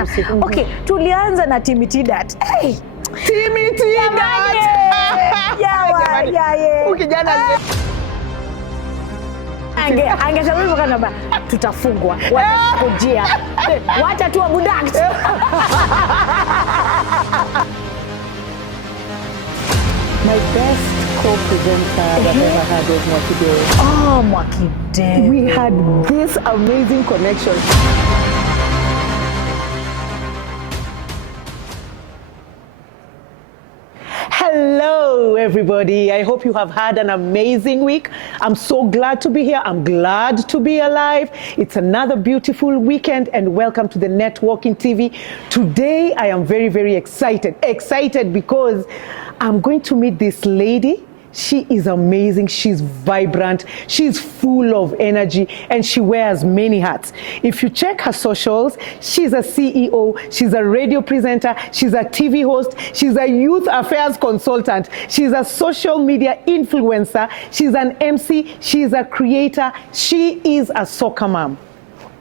kufanya. Okay, tulianza na Timitidat. Hey, Timitidat. Ukijana angesema hivyo kana tutafungwa. Watakujia. Wacha tu abduct. My best co-presenter that I've ever had was Mwakide. Oh, Mwakide. We had this amazing connection. Hello, everybody. I hope you have had an amazing week. I'm so glad to be here. I'm glad to be alive. It's another beautiful weekend, and welcome to the Netwalking TV. Today, I am very, very excited. Excited because I'm going to meet this lady. She is amazing, she's vibrant, she's full of energy, and she wears many hats. If you check her socials, she's a CEO, she's a radio presenter, she's a TV host, she's a youth affairs consultant, she's a social media influencer, she's an MC, she's a creator, she is a soccer mom.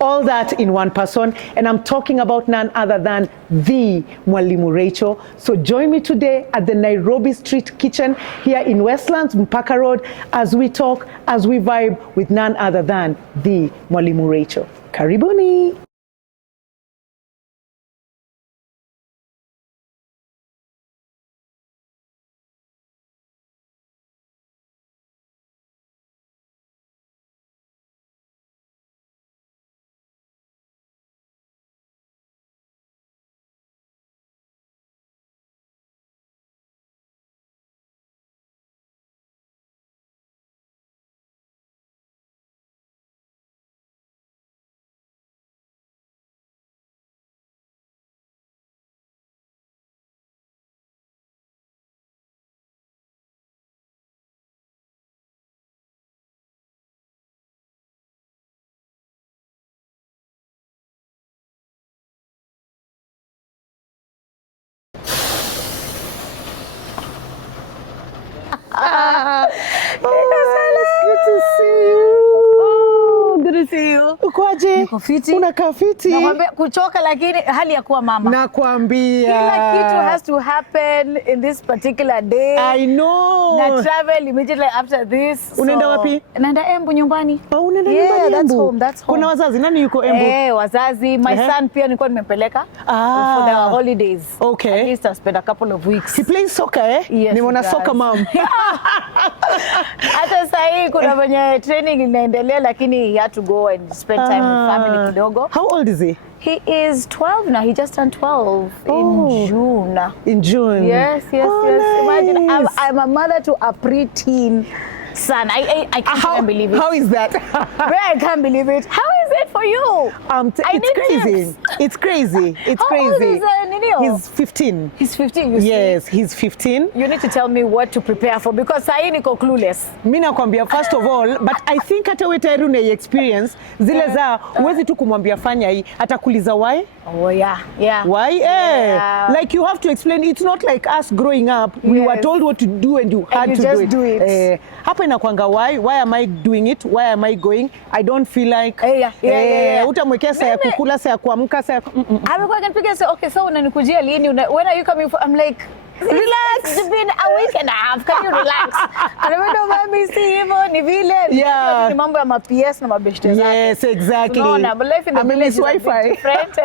All that in one person, and I'm talking about none other than the Mwalimu Rachel. So join me today at the Nairobi Street Kitchen here in Westlands, Mpaka Road, as we talk, as we vibe with none other than the Mwalimu Rachel. Karibuni. Good to see you. Oh, good to see you. Ukwaje? Niko fiti. Unakaa fiti. Nakwambia kuchoka, lakini hali ya kuwa mama. Nakwambia. Kila kitu has to happen in this particular day. I know. Na travel immediately after this. Unaenda wapi? Naenda Embu nyumbani. Oh, unaenda nyumbani Embu? That's home, that's home. Kuna wazazi, nani yuko Embu? Wazazi. My son pia nilikuwa nimempeleka for the holidays. Okay. At least I spent a couple of weeks. He plays soccer, eh? Yes, Nimeona soccer mom. Hata sasa hii kuna venye training inaendelea, lakini he had to go and spend time with family kidogo. How old is he? He is 12 now. He just turned 12 in June. In June? Yes. Nice. Imagine, I'm a mother to a preteen son. I can't believe it. How is that? I can't believe it. How is it for you? It's crazy. Tips. It's crazy. It's How crazy. old is Ninio? He's 15. He's 15, you see? Yes, he's 15. You need to tell me what to prepare for, because sahi niko clueless. Mimi nakwambia, first of all, but I think hata wewe tayari una experience zile za uwezi tu kumwambia fanya hii, atakuuliza why? Oh yeah. Why? Yeah. Like you have to explain. It's not like us growing up. We were told what to do and you had you to just do it. Hapa inakwanga why am I doing it? Why am I going? I don't feel like. Yeah. Utamwekea saa ya kukula, saa ya kuamka, saa ya Amekuwa akinipiga say, okay, so unanikujia lini? When are you coming for? I'm like, relax. It's been a week and a half. Can you relax? Anamwambia mami si hivyo, ni vile. Yeah. Ni mambo ya ma-PS na mabeshte zake. Yes, exactly. Unaona, but life in the village is a bit different.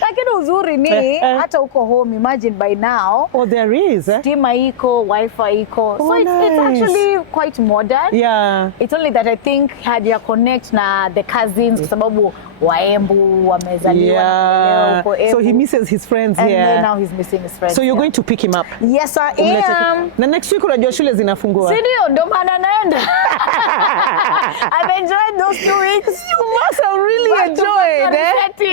Lakini uzuri ni hata uko home, imagine by now. Oh, there is. Stima iko, wifi iko. So it's actually quite modern. Yeah. It's only that I think had ya connect na the cousins kwa sababu Waembu wamezaliwa na huko Embu. So he misses his friends and here. And now he's missing his friends. So you're going to pick him up? Yes, I am. Na next week unajua shule zinafungua. Si ndio, ndo maana naenda. I've enjoyed those 2 weeks. You must have really enjoyed.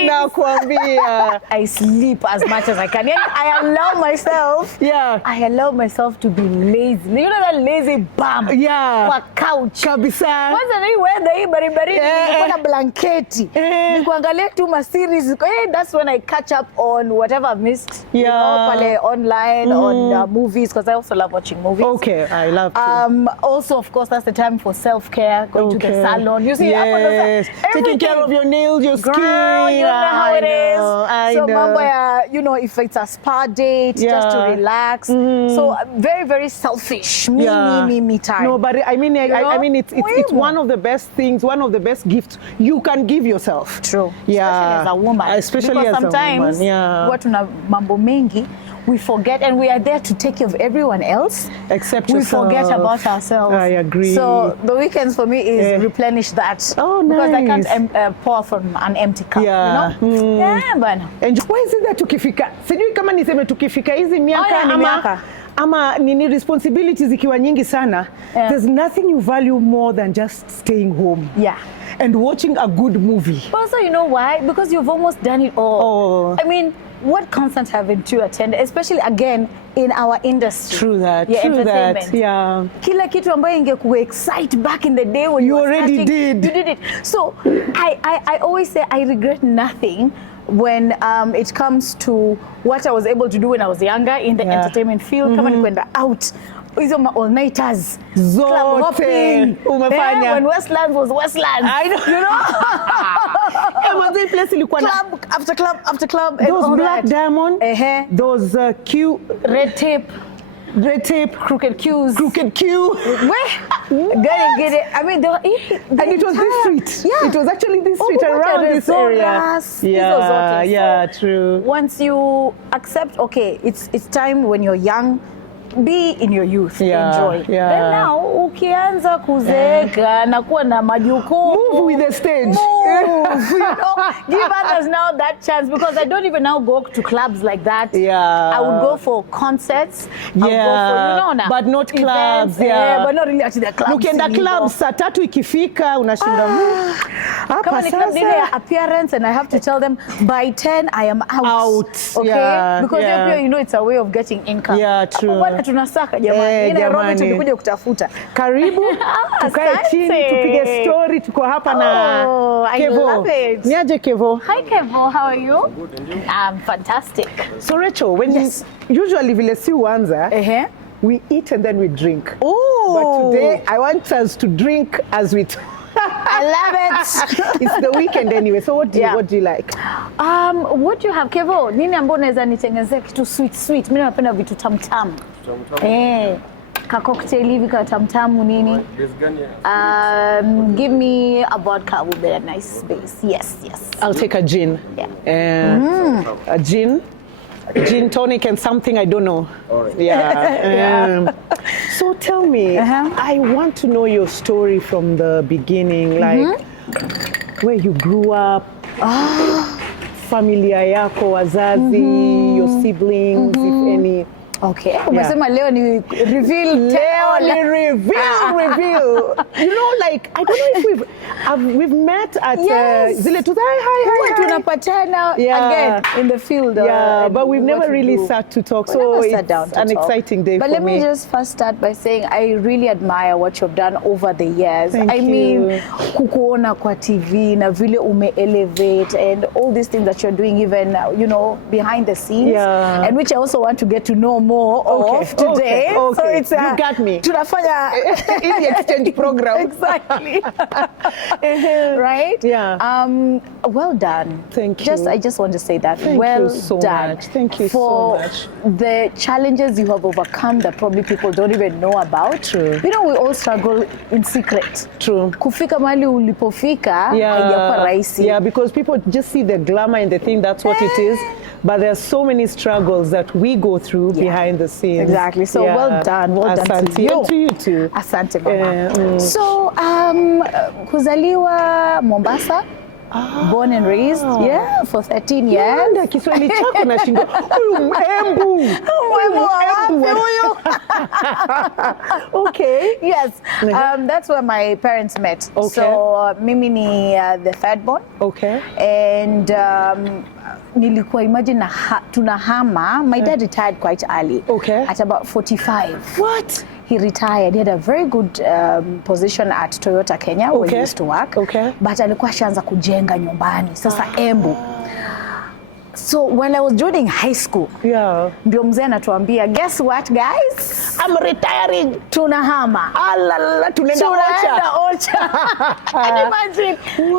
Nakwambia. I sleep as much as I can. I allow myself. Yeah. I allow myself to be lazy. You know that lazy bum? Yeah. Kwa couch. Kabisa. Kwanza ni weather hii baribari, kuna blanketi. ni kuangalia tu ma series. That's when I catch up on whatever I've missed. You know, pale online on movies, because I also love watching movies. Okay, I love to. Also, of course, that's the time for self-care, going to the salon. You see, yes. Taking care of your nails, your skin. Girl, you know how it is. I know. Mambo ya, you know, if it's a spa date, just to relax. So very, very selfish. Me time. No, but I mean, I mean, it's one of the best things, one of the best gifts you can give yourself. True. Yeah. Especially as a woman. Especially because as sometimes, a woman. Yeah. What tuna mambo mengi, we forget, and we are there to take care of everyone else. Except we yourself. forget about ourselves. I agree. So the weekends for me is replenish that. Oh, nice. Because I can't pour from an empty cup. Yeah. You know? Yeah, bana. And why is it that tukifika? Sijui kama niseme tukifika hizi miaka ama nini responsibilities ikiwa nyingi sana. There's nothing you value more than just staying home. Yeah. And watching a good movie. Also, you know why? Because you've almost done it all. Oh. I mean, what concerts haven't you attended? Especially again in our industry. True that. Yeah, True that. entertainment. Yeah. Kila kitu ambayo ingekuwa excite back in the day when You were already starting, did. You did it. So I always say I regret nothing when it comes to what I was able to do when I was younger in the entertainment field. Kama ni kwenda out. Hizo all-nighters, club hopping, umefanya. When Westlands was Westlands. I know. You know? Place ilikuwa na club after club after club. those black diamond, those red tape, crooked cues. Get it. I mean, and it was this street. Yeah. It was actually this street around this area. Yeah, true. Once you accept, okay, it's time when you're young, be in your youth, enjoy. Yeah. Then now, ukianza kuzeeka na kuwa na majukumu. Move with the stage. Move, you know, give others now that chance, because I don't even now go to clubs like that. Yeah. I would go for concerts. I would go for, you know, na but not clubs. events, but not really actually the clubs. Ukienda clubs saa 3 ikifika unashinda. Kama ni club dinner appearance, and I have to tell them by 10 I am out. Okay? Because you know it's a way of getting income. Yeah, true. Tunasaka jamani. Nairobi tulikuja kutafuta. Karibu, tukae chini, tupige story, tuko hapa na Kevo. I love it. Niaje Kevo? Hi Kevo, how are you? Good, and you? I'm fantastic. So Rachel, when usually vile si uanza, we eat and then we drink. Oh. But today I want us to drink as we I love it. It's the weekend anyway. So what do you like? What do you have, Kevo? Nini ambayo unaweza nitengenezea kitu sweet? Mimi napenda vitu tamtamu. Ka cocktail hivi ka tamtamu nini? Give me a vodka would be a nice base. Yes. I'll take a gin. Yeah. A gin tonic and something I don't know. All right. Yeah. So tell me, I want to know your story from the beginning, like where you grew up, familia yako, wazazi, your siblings, if any. Okay. Umesema leo ni reveal reveal. You know, like I don't know if we've met at zile tu hi. Tunapatana again in the field. But we've never really sat to talk. So it's an exciting day for me. But let me just first start by saying I really admire what you've done over the years. Thank you. Mean, kukuona kwa TV na vile elevate and all these things that you're doing, even you know, behind the scenes, and which I also want to get to know more of today. Okay. So it's you got me. Tunafanya in the exchange program. Exactly. Right? Yeah. Well done. Thank you. I just want to say that. Thank well you so done. much. Thank you for so much. the challenges you have overcome that probably people don't even know about. True. You know, we all struggle in secret. True. Kufika mahali ulipofika haijakuwa rahisi. Yeah, because people just see the glamour and they think that's what it is. But there are so many struggles that we go through behind the scenes. Exactly. So well done. Well done to you. And to you too. Asante mama. So kuzaliwa Mombasa. Born and raised, for 13 years. Ndio Kiswahili chako na shingo. Huyu Mwembu. Okay. Yes. That's where my parents met. Okay. So mimi ni the third born. Okay. And nilikuwa tunahama. My dad retired quite early. Okay. At about 45. What? he retired. He had a very good position at Toyota Kenya where he used to work. But alikuwa shaanza kujenga nyumbani. Sasa Embu. So when I was joining high school, ndio mzee anatuambia, guess what guys? I'm retiring. Tunahama. Tunaenda Ocha. And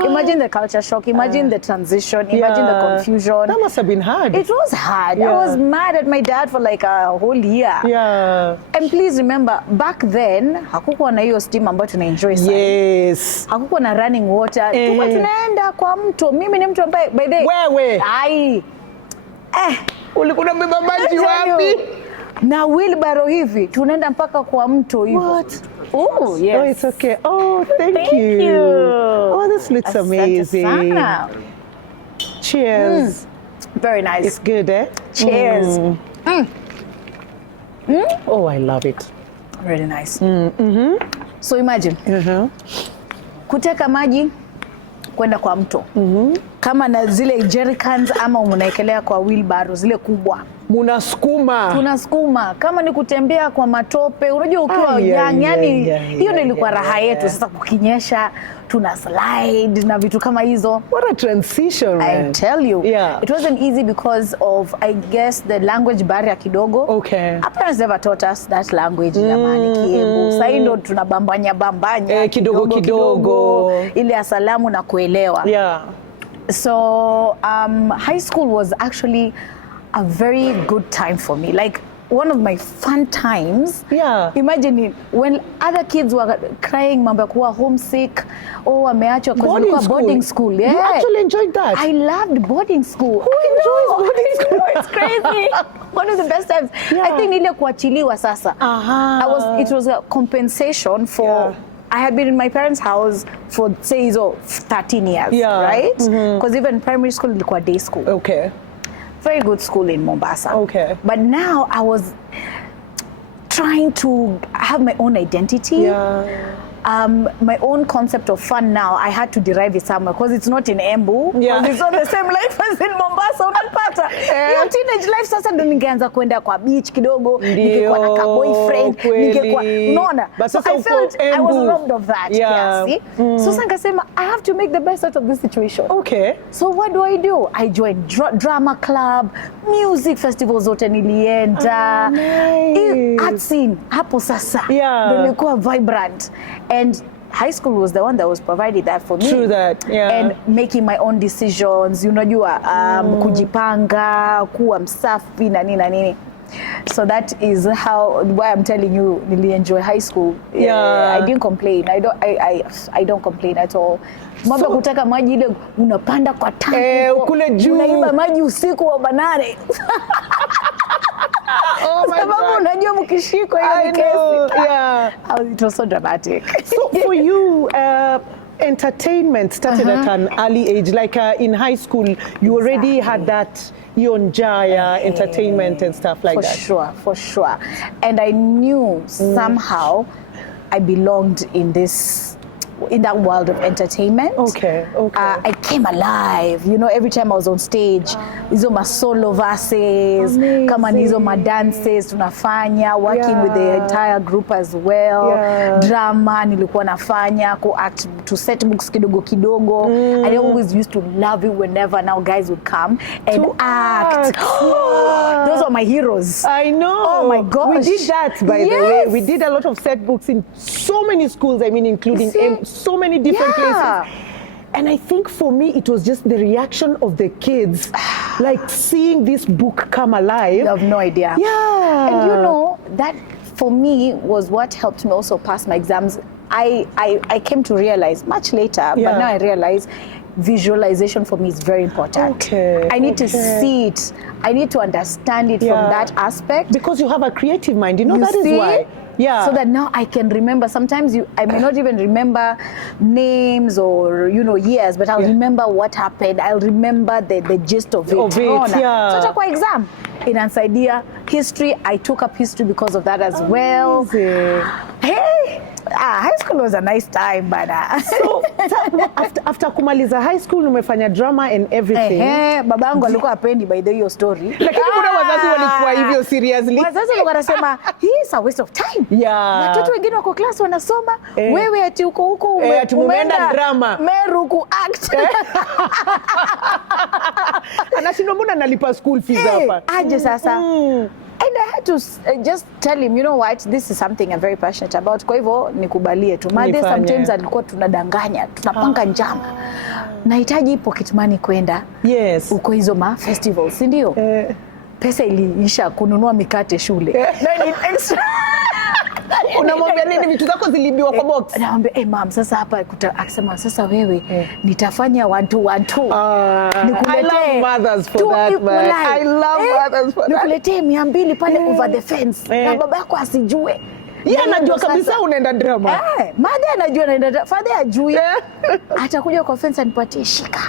imagine the culture shock, imagine the transition, imagine the confusion. That must have been hard. It was hard. I was mad at my dad for like a whole year. And please remember, back then, hakukuwa na hiyo steam ambayo tuna enjoy sana. Yes. Hakukuwa na running water. Tuko tunaenda kwa mto. Mimi ni mtu ambaye by the wewe. Ai. Ulikuwa unabeba maji wapi? Na wheelbarrow hivi tunaenda mpaka kwa mto hivi. What? Oh, yes. Oh, it's okay. Oh, thank you. Oh, this looks amazing. Cheers. Very nice. It's good, eh? Cheers. Oh, I love it. Really nice. So imagine. Kuteka maji kwenda kwa mto. Kama na zile jerrycans ama unaekelea kwa wheelbarrow zile kubwa. Tunasukuma. Kama ni kutembea kwa matope, unajua ukiwa young, yani hiyo ndio ilikuwa raha yetu. Sasa kukinyesha, tuna slide na vitu kama hizo. What a transition, man. I tell you. It wasn't easy because of, I guess, the language barrier kidogo. Our parents never taught us that language, jamani, Kiembu. Sasa ndo tunabambanya kidogo ile asalamu na kuelewa. So high school was actually a very good time for me, like one of my fun times. Imagine it, when other kids were crying, mambo ya kuwa homesick, wameachwa because boarding school. You actually enjoyed that? I loved boarding school. Who enjoys boarding school? It's crazy. One of the best times. I think ile kuachiliwa sasa. It was a compensation for I had been in my parents' house for, say, 13 years, right? Because even primary school ilikuwa day school. Very good school in Mombasa. But now I was trying to have my own identity. My own concept of fun now, I had to derive it somewhere because it's not in Embu. It's not the same life as in Mombasa, unapata. Your teenage life sasa ndo ningeanza kwenda kwa beach kidogo, ningekuwa na boyfriend, ningekuwa unaona. So I felt I was robbed of that. So sasa nikasema I have to make the best out of this situation. So what do? I joined drama club, music festivals zote nilienda. Art scene hapo sasa. Nilikuwa vibrant. And high school was the one that was provided that for me. True that, And making my own decisions, unajua, kujipanga, kuwa msafi na nini. So that is why I'm telling you, nili enjoy high school. I didn't complain. I don't complain at all. Mambo kutaka maji ile unapanda kwa tanki. Kule juu. Unaiba maji usiku wa banane. Sababu unajua mkishikwa hiyo kesi. It was so dramatic. So for you, entertainment started at an early age. Like in high school, you already had that Yonjaya entertainment and stuff like that. For sure. And I knew somehow I belonged in that world of entertainment. I came alive, every time I was on stage. Hizo ma solo verses, kama hizo ma dances tunafanya, working with the entire group as well. Drama nilikuwa nafanya, act to set books kidogo. I always used to love it whenever now guys would come and act. Those are my heroes. I know. Oh my gosh. We did that, by the way. We did a lot of set books in so many schools, including so many different places. And I think for me, it was just the reaction of the kids, like seeing this book come alive. You have no idea. And that for me was what helped me also pass my exams. I came to realize much later, but now I realize visualization for me is very important. I need to see it. I need to understand it from that aspect. Because you have a creative mind, that is why. So that now I can remember. Sometimes I may not even remember names or years, but I'll remember what happened. I'll remember the gist of it. So for exam, inansaidia history. I took up history because of that as well. Hey. High school was a nice time, but so after kumaliza high school umefanya drama and everything. Babangu alikuwa hapendi by the way story. Lakini kuna wazazi walikuwa hivyo seriously. Wazazi walikuwa wanasema is a waste of time. Yeah. Watoto wengine wako class wanasoma, wewe ati huko umeenda drama. Meru ku act. Anashindwa mbona nalipa school fees hapa. Aje sasa. And I had to just tell him, you know what, this is something I'm very passionate about. Kwa hivyo nikubalie tu. Mother sometimes alikuwa tunadanganya, tunapanga njama. Nahitaji pocket money kwenda. Yes. Uko hizo festivals, si ndio? Pesa iliisha kununua mikate shule. Extra. Unamwambia nini vitu zako zilibiwa kwa box? Naambia mom sasa hapa akisema sasa wewe nitafanya 1-2 I love mothers for that man. I love mothers for that. Nikuletee 200 pale over the fence na baba yako asijue. Yeye anajua kabisa unaenda drama. Mother anajua naenda drama. Father ajui. Atakuja kwa fence anipatie shika.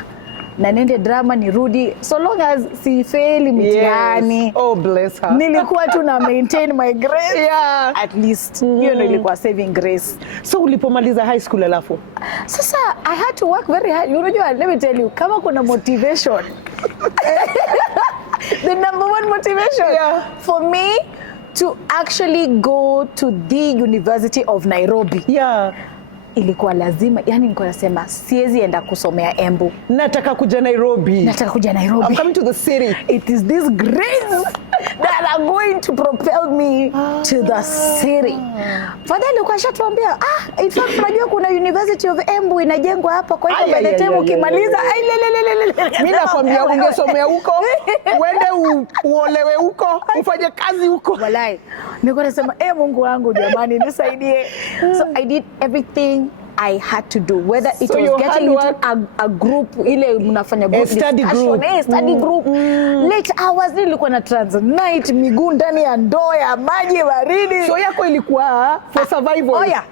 Na nende drama nirudi so long as si fail mitihani. Yes. Oh bless her. Nilikuwa tu na maintain my grace. Yeah. At least. Hiyo ndio ilikuwa saving grace. So ulipomaliza high school alafu? Sasa I had to work very hard. Unajua, let me tell you, kama kuna motivation. The number one motivation for me to actually go to the University of Nairobi. Yeah. Ilikuwa lazima, yani nilikuwa nasema siwezi enda kusomea Embu. Nataka kuja Nairobi. I'm coming to the city. It is this grace that are going to propel me to the city. Father alikuwa shatuambia, in fact unajua kuna University of Embu inajengwa hapa, kwa hivyo by the time ukimaliza mimi nakwambia ungesomea huko, uende uolewe huko, ufanye kazi huko. Walai. Nilikuwa nasema Mungu wangu jamani nisaidie. So I did everything I had to do, whether it was getting into a group, ile mnafanya group study group, study group. Late hours nilikuwa na night miguu ndani ya ndoo ya maji baridi. So yako ilikuwa for survival. Oh yeah.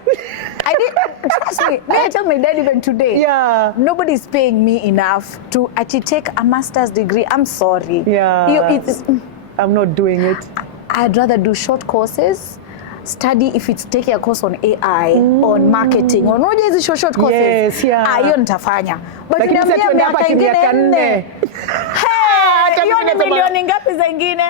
I did, trust me. I tell my dad even today. Yeah. Nobody's paying me enough to actually take a master's degree. I'm sorry. Yeah. I'm not doing it. I'd rather do short courses. Study if it's taking a course on AI, on marketing, on all these short courses. Yes, yeah. Hiyo nitafanya. But niambia miaka ingine 4. Hiyo ni milioni ngapi zingine?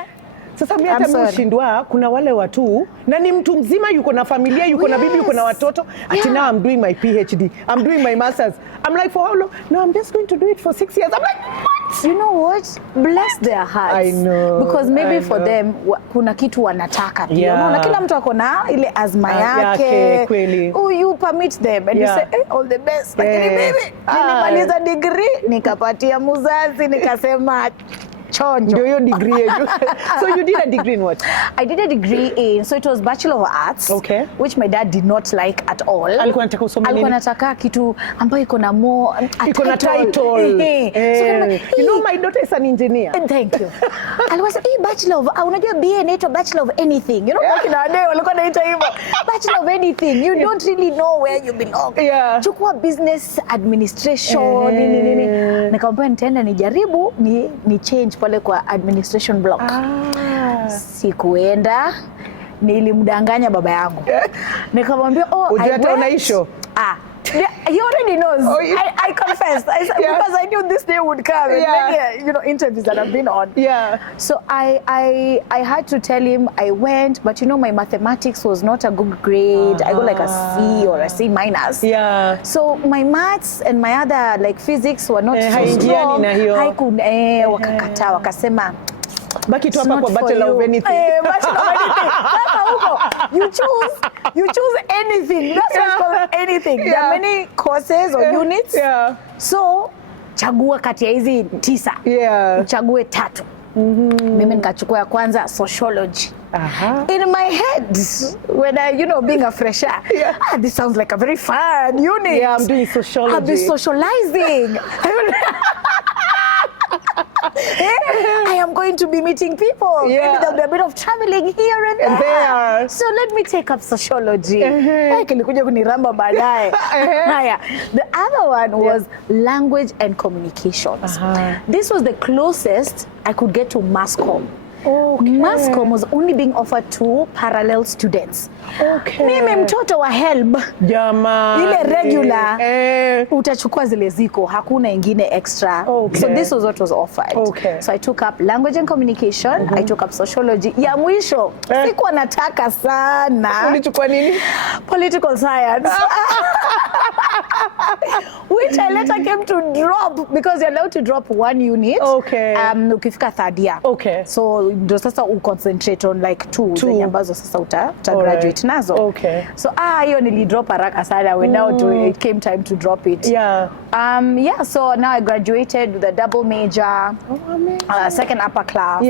Sasa mimi hata nimeshindwa, kuna wale watu na ni mtu mzima yuko na familia, yuko na bibi, yuko na watoto. Ati now I'm doing my PhD. I'm doing my masters. I'm like, for how long? No, I'm just going to do it for 6 years. I'm like, what? You know what? Bless their hearts. I know. Because maybe for them kuna kitu wanataka. Unaona kila mtu ako na ile azma yake. Kweli. Oh, you permit them and you say all the best. Lakini baby, nilimaliza degree, nikapatia mzazi, nikasema chonjo. Ndio hiyo degree yetu. So you did a degree in what? I did a degree in, so it was Bachelor of Arts, which my dad did not like at all. Alikuwa anataka usome nini? Alikuwa anataka kitu ambayo iko na more iko na title. So, you know my daughter is an engineer. Thank you. Alikuwa sema Bachelor of, unajua BA inaitwa Bachelor of anything. You know back in our day walikuwa wanaita hivyo. Bachelor of anything. You don't really know where you belong. Chukua business administration nini. Nikamwambia nitaenda nijaribu ni change pale kwa administration block. Sikuenda, nilimdanganya baba yangu. Nikamwambia hata unaisho. He already knows. I confessed. Because I knew this day would come. And many, interviews that I've been on. So I had to tell him I went, but my mathematics was not a good grade. I got like a C or a C minus. So my maths and my other like physics were not so strong. Wakakataa, wakasema baki tu hapa kwa Bachelor of anything. Bachelor of anything. Sasa huko you choose anything. That's what's called anything. There are many courses or units. So chagua kati ya hizi 9. Uchague 3. Mimi nikachukua ya kwanza sociology. In my head, when I, being a fresher, this sounds like a very fun unit. I'm doing sociology. I'll be socializing. I am going to be meeting people. Maybe there'll be a bit of traveling here and there. So let me take up sociology. Kilikuja kuniramba baadaye. The other one was language and communications. This was the closest I could get to mass comm. Okay. Mass comm was only being offered to parallel students. Okay. Mimi mtoto wa HELB, Jamani. ile regular, utachukua zile ziko, hakuna ingine extra. Okay. So this was what was offered. Okay. So I took up language and communication, I took up sociology. Ya mwisho, sikuwa nataka sana. Ulichukua nini? Political science. Which I later came to drop because you're allowed to drop one unit. Okay. Ukifika third year. Okay. So ndio sasa concentrate on like two zenye ambazo sasa uta graduate nazo. Okay. So hiyo nilidrop haraka sana when now it came time to drop it. Yeah. So now I graduated with a double major, second upper class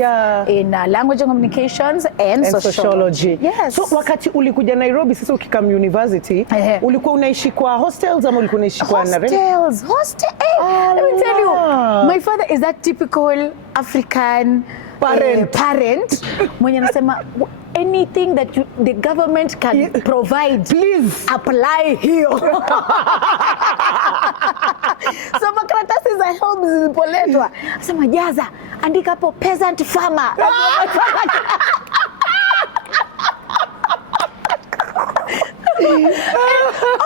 in language and communications and sociology. Yes. So wakati ulikuja Nairobi sasa ukikam university, ulikuwa unaishi kwa hostels ama ulikuwa unaishi kwa hostels? Hostel. Let me tell you, my father is that typical African parent mwenye anasema anything that the government can provide, please apply here. So makaratasi za HELB zilipoletwa, asema jaza, andika hapo peasant farmer.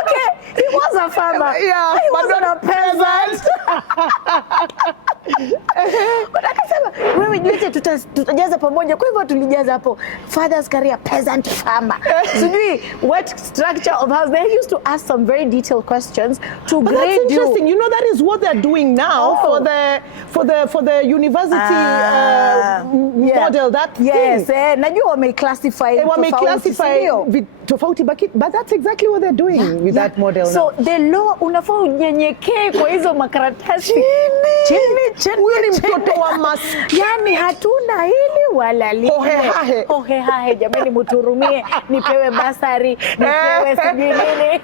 Okay, he was a farmer. Yeah, he wasn't a peasant. But akasema wewe jiite tutajaza pamoja, kwa hivyo tulijaza hapo father's career peasant farmer. Sijui what structure of house. They used to ask some very detailed questions to grade you. That's interesting. You know, that is what they're doing now for the university model. That yes, najua wameclassify tofauti, but that's exactly what they're doing with that model now. So the law unafaa unyenyekee kwa hizo makaratasi chini. Wewe ni mtoto wa maskini. Yani hatuna hili wala lile. Hohehahe jamani, muturumie, nipewe basari, nipewe sijui nini.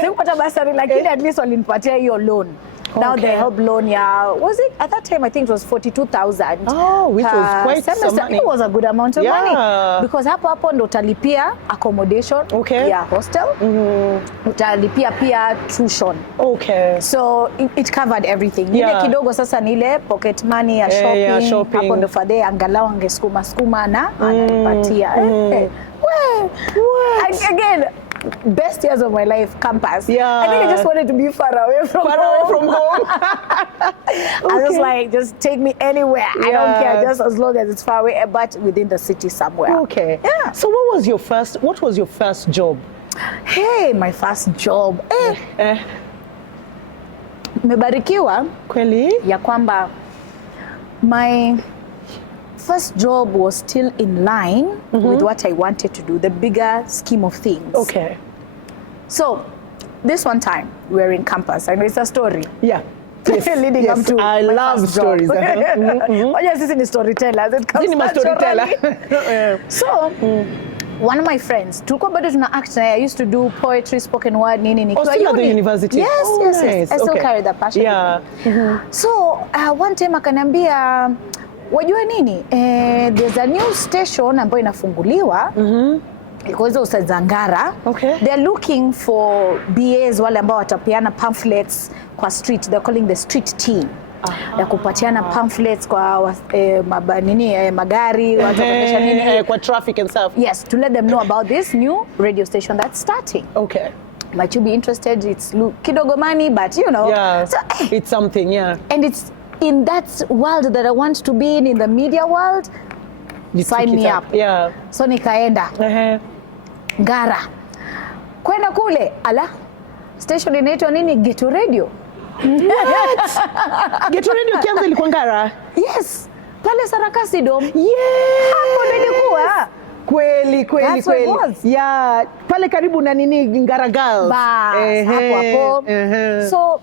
Sikupata basari lakini at least walinipatia hiyo loan. Now the HELB loan, was it at that time? I think it was 42,000. Oh, which was quite some money. It was a good amount of money because hapo ndo utalipia accommodation, hostel, utalipia pia tuition. Okay. So it covered everything. Ile kidogo sasa nile pocket money ya shopping. Hapo ndo fadhe angalau angesukuma na ananipatia. Again, best years of my life, campus. I think I just wanted to be far away from home. I was like, just take me anywhere. I don't care, just as long as it's far away, but within the city somewhere. Okay. Yeah. So what was your first job? Hey, my first job. Mebarikiwa kweli ya kwamba my first job was still in line with what I wanted to do, the bigger scheme of things. Okay. So, this one time, we were in campus. I know it's a story. Yeah. Yes, leading up to I love stories. Yes, this is storytellers. It comes naturally. So, one of my friends, tulikuwa bado tuna act na I used to do poetry, spoken word, nini. Still at the university? Yes, yes. I still carry that passion. Yeah. So, one time akaniambia, wajua nini? There's a new station ambayo inafunguliwa. Iko hizo Usazangara. Okay. They're looking for BAs wale ambao watapeana pamphlets kwa street. They're calling the street team. Ya kupatiana pamphlets kwa magari, watakuonyesha nini kwa traffic and stuff. Yes, to let them know about this new radio station that's starting. Okay. Might you be interested? It's kidogo money, but you know. Yeah. So, it's something, yeah. And it's in that world that I want to be in the media world. You sign me up. Yeah. So nikaenda. Ngara. Kwenda kule, station inaitwa nini? Ghetto Radio. What? Ghetto Radio kianza ilikuwa Ngara? Yes. Pale Sarakasi Dome. Yes. Hapo nilikuwa. Kweli. Yeah, pale karibu na nini Ngara Girls. Hapo. So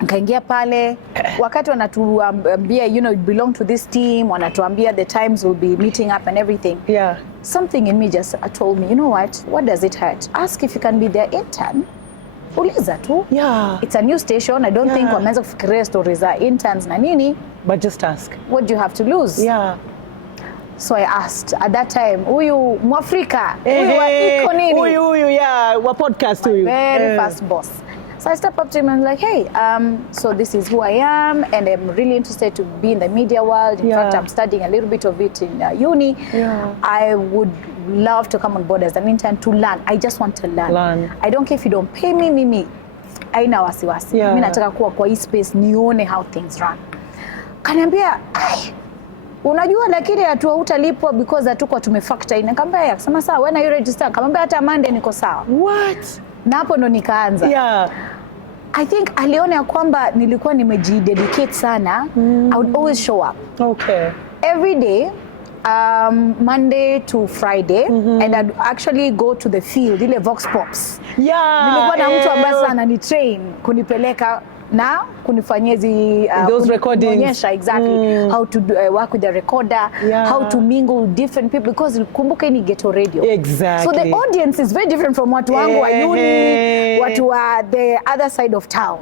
nikaingia pale wakati wanatuambia you belong to this team, wanatuambia the times will be meeting up and everything. Yeah. Something in me just told me, you know what does it hurt? Ask if you can be their intern. Uliza tu. Yeah. It's a new station. I don't think wameanza kufikiria stories za interns na nini. But just ask. What do you have to lose? Yeah. So I asked at that time, huyu Mwafrika, huyu iko nini? Huyu, yeah, wa podcast huyu. Very first boss. So I stepped up to him and was like, hey, so this is who I am, and I'm really interested to be in the media world. In fact, I'm studying a little bit of it in uni. I would love to come on board as an intern to learn. I just want to learn. I don't care if you don't pay me, mimi. Aina wasiwasi. Mimi nataka kuwa kwa hii space nione how things run. Kaniambia, unajua lakini utalipwa because hatuko tumefactor in. Nikamwambia akasema sawa, when are you register? Nikamwambia hata Monday niko sawa. What? Na hapo ndo nikaanza. I think aliona ya kwamba nilikuwa nimejidedicate sana. I would always show up. Okay. Every day, Monday to Friday, and I'd actually go to the field, ile Vox Pops. Nilikuwa na mtu ambaye sana ni train kunipeleka na kunifanyia hizi those recordings. Exactly how to work with the recorder, how to mingle with different people, because kumbuka ni Ghetto Radio. Exactly. So the audience is very different from watu wangu wa uni, watu wa the other side of town.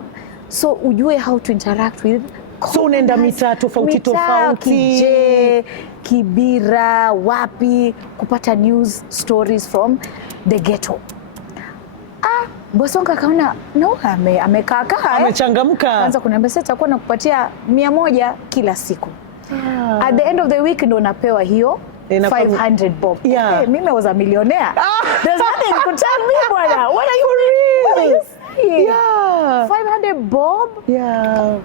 So ujue how to interact with. So unaenda mitaa tofauti, Kije, Kibira, wapi, kupata news stories from the ghetto. Bosi wangu akaona amekaa amechangamka. Anza kuniambia sasa takuwa nakupatia 100 kila siku. At the end of the week ndo napewa hiyo 500 bob. Hey, mimi was a millionaire. There's nothing to tell me, bwana. What are you really? 500 bob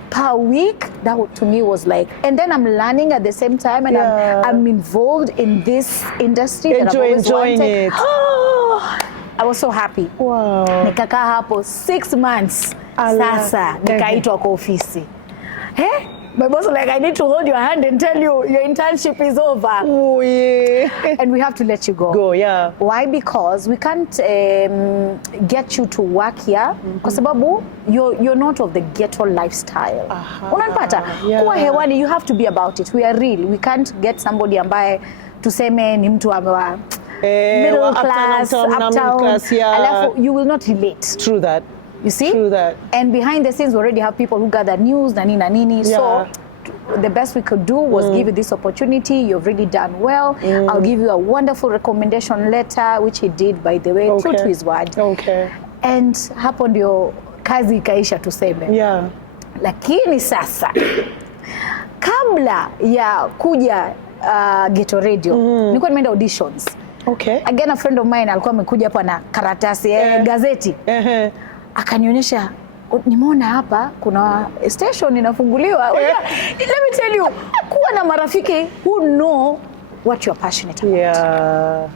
per week. That to me was like, and then I'm learning at the same time, and I'm involved in this industry that I've always enjoying wanted. it. I was so happy. Wow. Nikakaa hapo 6 months. Sasa nikaitwa kwa ofisi. My boss was like, I need to hold your hand and tell you your internship is over. Oh, yeah. And we have to let you go. Why? Because we can't get you to work here. Kwa sababu you're not of the ghetto lifestyle. Unanipata? Kuwa hewani, you have to be about it. We are real. We can't get somebody ambaye tuseme ni mtu wa middle class, uptown. Alafu you will not relate. True that. You see? True that. And behind the scenes, we already have people who gather news, nani. So the best we could do was give you this opportunity. You've really done well. I'll give you a wonderful recommendation letter, which he did, by the way, true to his word. And hapo ndio kazi ikaisha tuseme. Lakini sasa, kabla ya kuja Ghetto Radio, nilikuwa nimeenda auditions. Again, a friend of mine alikuwa amekuja hapa na karatasi gazeti. Akanionyesha, nimeona hapa kuna station inafunguliwa. Let me tell you, kuwa na marafiki who know what you're passionate about.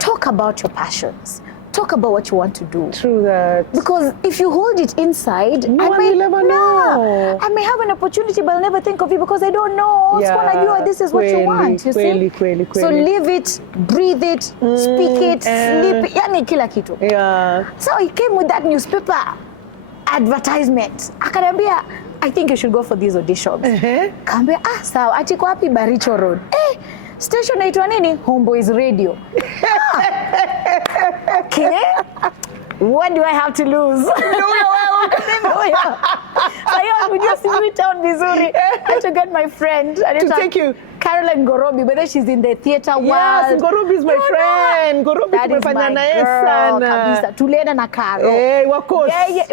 Talk about your passions. Talk about what you want to do. True that. Because if you hold it inside, I may have an opportunity, but I'll never think of it because I don't know. This is what you want. You see? So live it, breathe it, speak it, sleep it. Yani kila kitu. So he came with that newspaper advertisement. Akaniambia, I think you should go for these auditions. Kaambia, sawa, ati kwa wapi? Baricho Road. Station naitwa nini? Homeboyz Radio. Okay. What do I have to lose? I to get my friend to take you. Caroline Gorobi, but then she's in the theater world. Yes, Gorobi is my friend. Gorobi tumefanya naye sana. Kabisa. Tulienda na Karo. Wakos.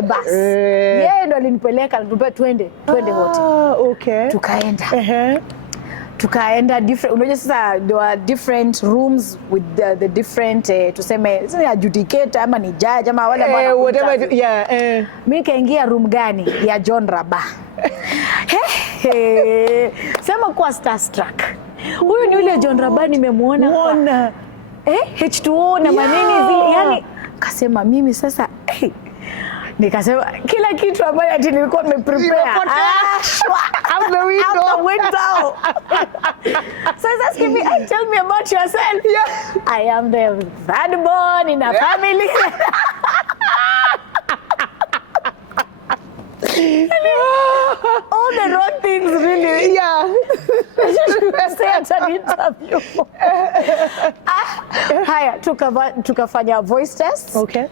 Bas. Yeye ndo alinipeleka, twende wote. Okay. Tukaenda different, unajua sasa there were different rooms with the different tuseme sisi adjudicator ama ni judge ama wale ambao whatever. Mimi kaingia room gani ya John Raba. Sema kwa starstruck. Huyu ni yule John Raba nimemuona. H2O na manini zile, yani kasema mimi sasa nikasema kila kitu ambayo ati nilikuwa nimeprepare out the window. So he's asking me, tell me about yourself. I am the third born in a family. All the wrong things, really. Say at an interview. Haya, tukafanya voice test. Okay.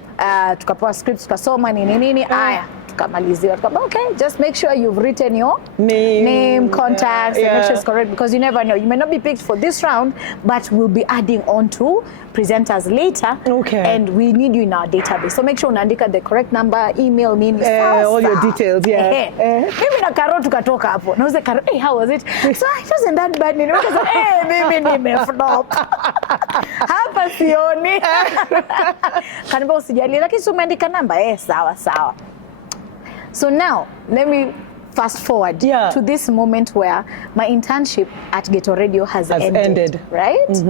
Tukapewa scripts, tukasoma nini. Haya, tukamalizia. Okay, just make sure you've written your name, contacts, and make sure it's correct, because you never know. You may not be picked for this round, but we'll be adding on to presenters later. Okay. And we need you in our database. So make sure unaandika the correct number, email, nini. All your details, yeah. Mimi na Karo tukatoka hapo. Nauze Karo, hey, how was it? So it wasn't that bad. Nikasema, mimi nimeflop. Hapa sioni. Kaniambia usijali, lakini si umeandika namba? Sawa. So now, let me fast forward to this moment where my internship at Ghetto Radio has ended. Right?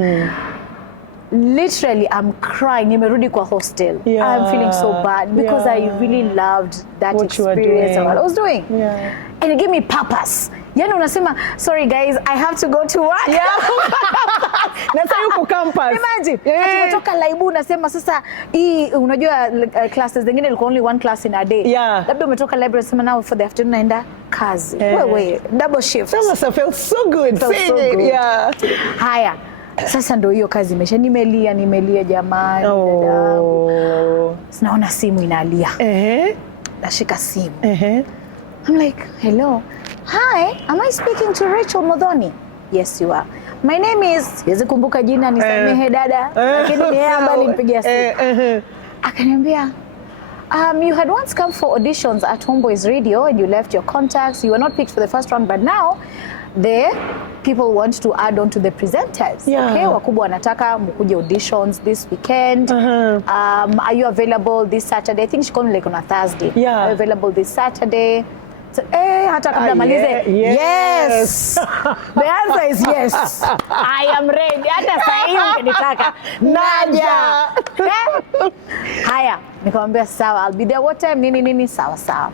Literally, I'm crying. Nimerudi kwa hostel. I'm feeling so bad because I really loved that experience and what I was doing. And it gave me purpose. Yani unasema, sorry guys, I have to go to work. Nasa yuko campus. Imagine. Tumetoka laibu unasema sasa hii unajua classes zingine ilikuwa only one class in a day. Labda umetoka library unasema now for the afternoon naenda kazi. Wewe double shift. That must have felt so good. Haya. Sasa ndo hiyo kazi imesha. Nimelia jamani. Sinaona simu inalia. Nashika simu. I'm like, hello. Hi, am I speaking to Rachel Modhoni? Yes, you are. My name is, siwezi kumbuka jina, nisamehe dada, lakini ni yeye ambaye alinipigia simu. Akaniambia, you had once come for auditions at Homeboyz Radio and you left your contacts. You were not picked for the first round, but now the people want to add on to the presenters. Okay, wakubwa wanataka mkuje auditions this weekend. Are you available this Saturday? I think she called me like on a Thursday. Are you available this Saturday? So, hata kabla malize, yes. The answer is yes. I am ready. Hata saa hii ungenitaka. Naja. Haya, nikamwambia sawa, I'll be there what time, nini, sawa.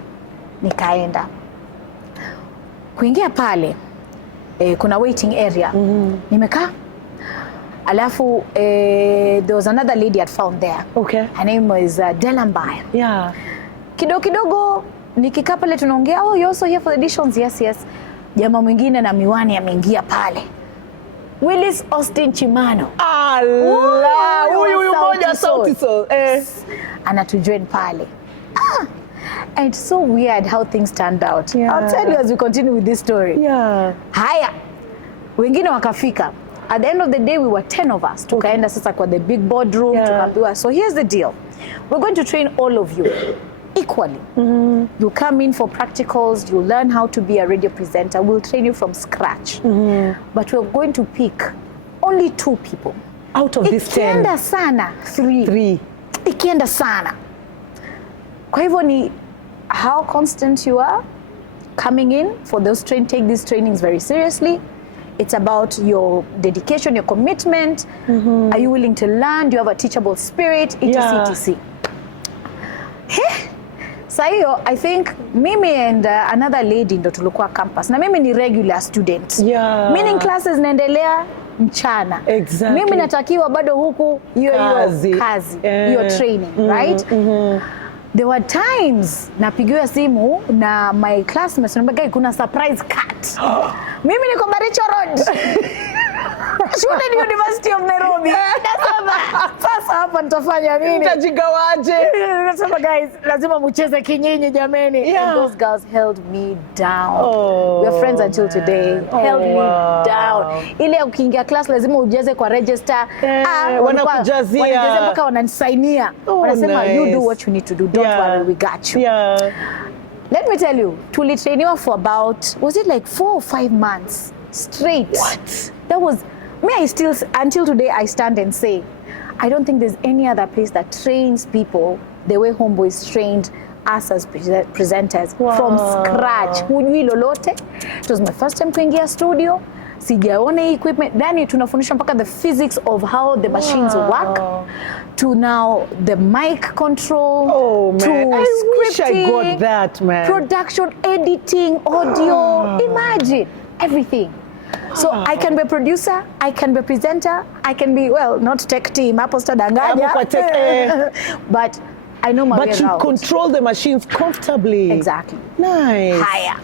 Nikaenda. Kuingia pale, kuna waiting area. Nimekaa. Alafu, there was another lady I'd found there. Okay. Her name was Delambaya. Kidogo, nikikaa pale tunaongea, you're also here for the auditions? Yes. Jamaa mwingine na miwani ameingia pale. Willis Austin Chimano. Huyu moja Sauti Sol. Anatujoin pale. And it's so weird how things turned out. I'll tell you as we continue with this story. Haya. Wengine wakafika. At the end of the day, we were 10 of us. Tukaenda sasa kwa the big boardroom. Tukaambiwa, so here's the deal. We're going to train all of you equally. You come in for practicals, you learn how to be a radio presenter. We'll train you from scratch. But we're going to pick only 2 people. Out of this 10. Ikienda sana, 3. Ikienda sana. Kwa hivyo ni how constant you are coming in for those take these trainings very seriously. It's about your dedication, your commitment. Are you willing to learn? Do you have a teachable spirit? etc. Sa hiyo, I think mimi and another lady ndo tulikuwa campus. Na mimi ni regular student. Meaning classes naendelea mchana. Mimi natakiwa bado huku hiyo kazi, hiyo training, right? There were times napigiwa simu na my classmates wananiambia kuna surprise cut. Mimi niko Baricho Road. Shule ni University of Nairobi. Nasema sasa hapa nitafanya nini? Mtajigawaje? Nasema guys, lazima mcheze kinyinyi jameni. And those girls held me down. We're friends until today. Held me down. Ile ukiingia class lazima ujeze kwa register. Wanakujazia. Wanajazia mpaka wananisainia. Wanasema you do what you need to do. Don't worry, we got you. Let me tell you, tulitrainiwa for about, was it like 4 or 5 months straight? What? That was, I still, until today, I stand and say, I don't think there's any other place that trains people the way Homeboyz trained us as presenters from scratch. Hujui lolote. It was my first time kuingia studio. Sijaona equipment. Then tunafundishwa mpaka the physics of how the machines work. To now the mic control, to I wish I scripting, got that, man. Production, editing, audio, imagine everything. So I can be a producer, I can be a presenter, I can be, well, not tech team, hapo sitadanganya. But I know my way around. But you control the machines comfortably. Exactly. Nice. Haya.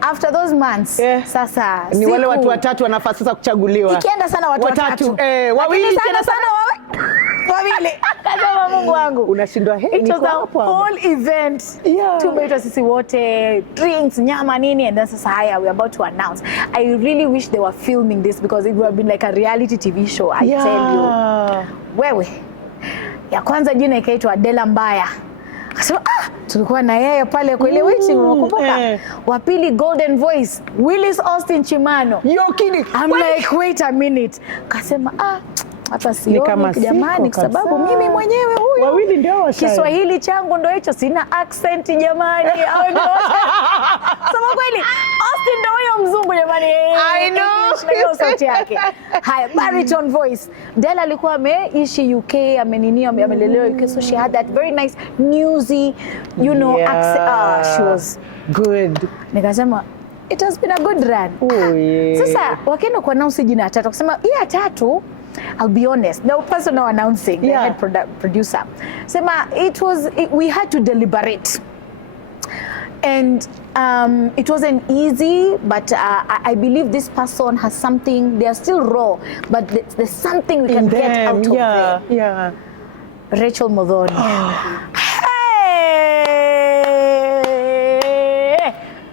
After those months, sasa ni wale watu watatu wanafaa sasa kuchaguliwa. Ikienda sana watu watatu. Wawili sana wawili. Kama Mungu wangu. Unashindwa It was a whole event. Tumeitwa sisi wote, drinks, nyama nini, and then sasa haya we are about to announce. I really wish they were filming this because it would have been like a reality TV show, I tell you. Wewe. Ya kwanza jina ikaitwa Adela Mbaya. Akasema tulikuwa na yeye pale kwa ile waiting, unakumbuka? Wa pili Golden Voice, Willis Austin Chimano. You're kidding. I'm like, wait a minute. Akasema hapa sioni jamani, kwa sababu mimi mwenyewe huyo wawili ndio washai. Kiswahili changu ndio hicho, sina accent jamani. Sema kweli, Austin ndio huyo mzungu jamani. I know. Hiyo sauti yake. Haya, baritone voice. Dela alikuwa ameishi UK, amelelewa UK, so she had that very nice newsy, you know, accent. She was good. Nikasema it has been a good run. Sasa wakaenda kwa announce jina ya tatu, akasema hii ya tatu, I'll be honest, the person now announcing, the head producer, sema we had to deliberate. And it wasn't easy, but I believe this person has something, they are still raw, but there's something we can get out of them. Yeah. Rachel Modhoni. Hey!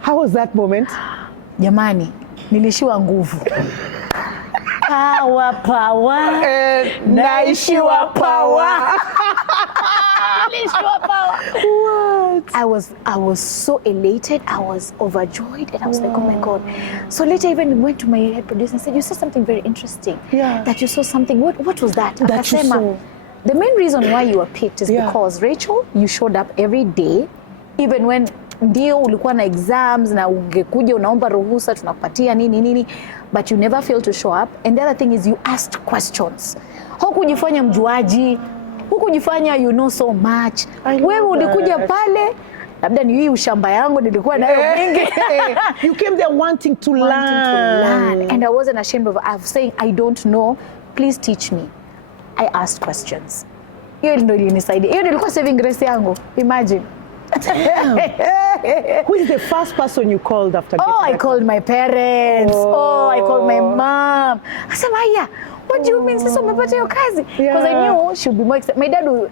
How was that moment? Jamani, nilishiwa nguvu. Power. Naishiwa power. What? I was so elated. I was overjoyed, and I was like, oh my God. So later, I even went to my head producer and said, you said something very interesting. That you saw something. What was that? That you saw. The main reason why you were picked is because Rachel, you showed up every day, even when ndio ulikuwa na exams na ungekuja unaomba ruhusa tunakupatia nini, but you never failed to show up. And the other thing is you asked questions. Hukujifanya mjuaji, hukujifanya you know so much. Wewe ulikuja pale, labda ni hii ushamba yangu nilikuwa nayo mingi. You came there wanting to learn. And I wasn't ashamed of saying I don't know, please teach me. I asked questions. Hiyo ndio ilinisaidia. Hiyo nilikuwa saving grace yangu. Imagine. Who is the first person you called after getting I called my parents. I called my mom. I said, Maya, what do you mean? Sasa umepata hiyo kazi? Because I knew she'd be more excited. My dad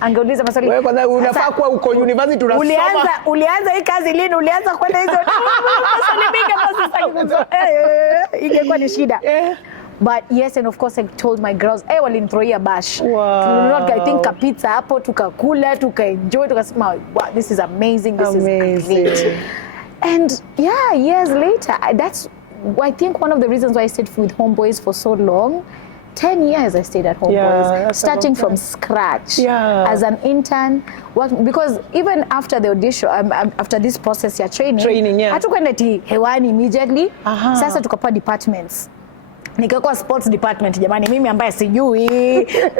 angeuliza maswali. Wewe kwanza unafaa kuwa uko university unasoma. Ulianza hii kazi lini? Ulianza kwenda hizo maswali mingi sasa. Ingekuwa ni shida. But yes, and of course I told my girls, walinithroia bash. Wow. I think a pizza hapo, tukakula, tukaenjoy, tukasema, wow, this is amazing, this is great. And years later, that's, I think one of the reasons why I stayed with Homeboyz for so long. 10 years I stayed at Homeboyz, starting from scratch as an intern. Because even after the audition, after this process, training, hatukwenda hewani immediately. Sasa tukapewa departments. Nikakuwa sports department jamani, mimi ambaye sijui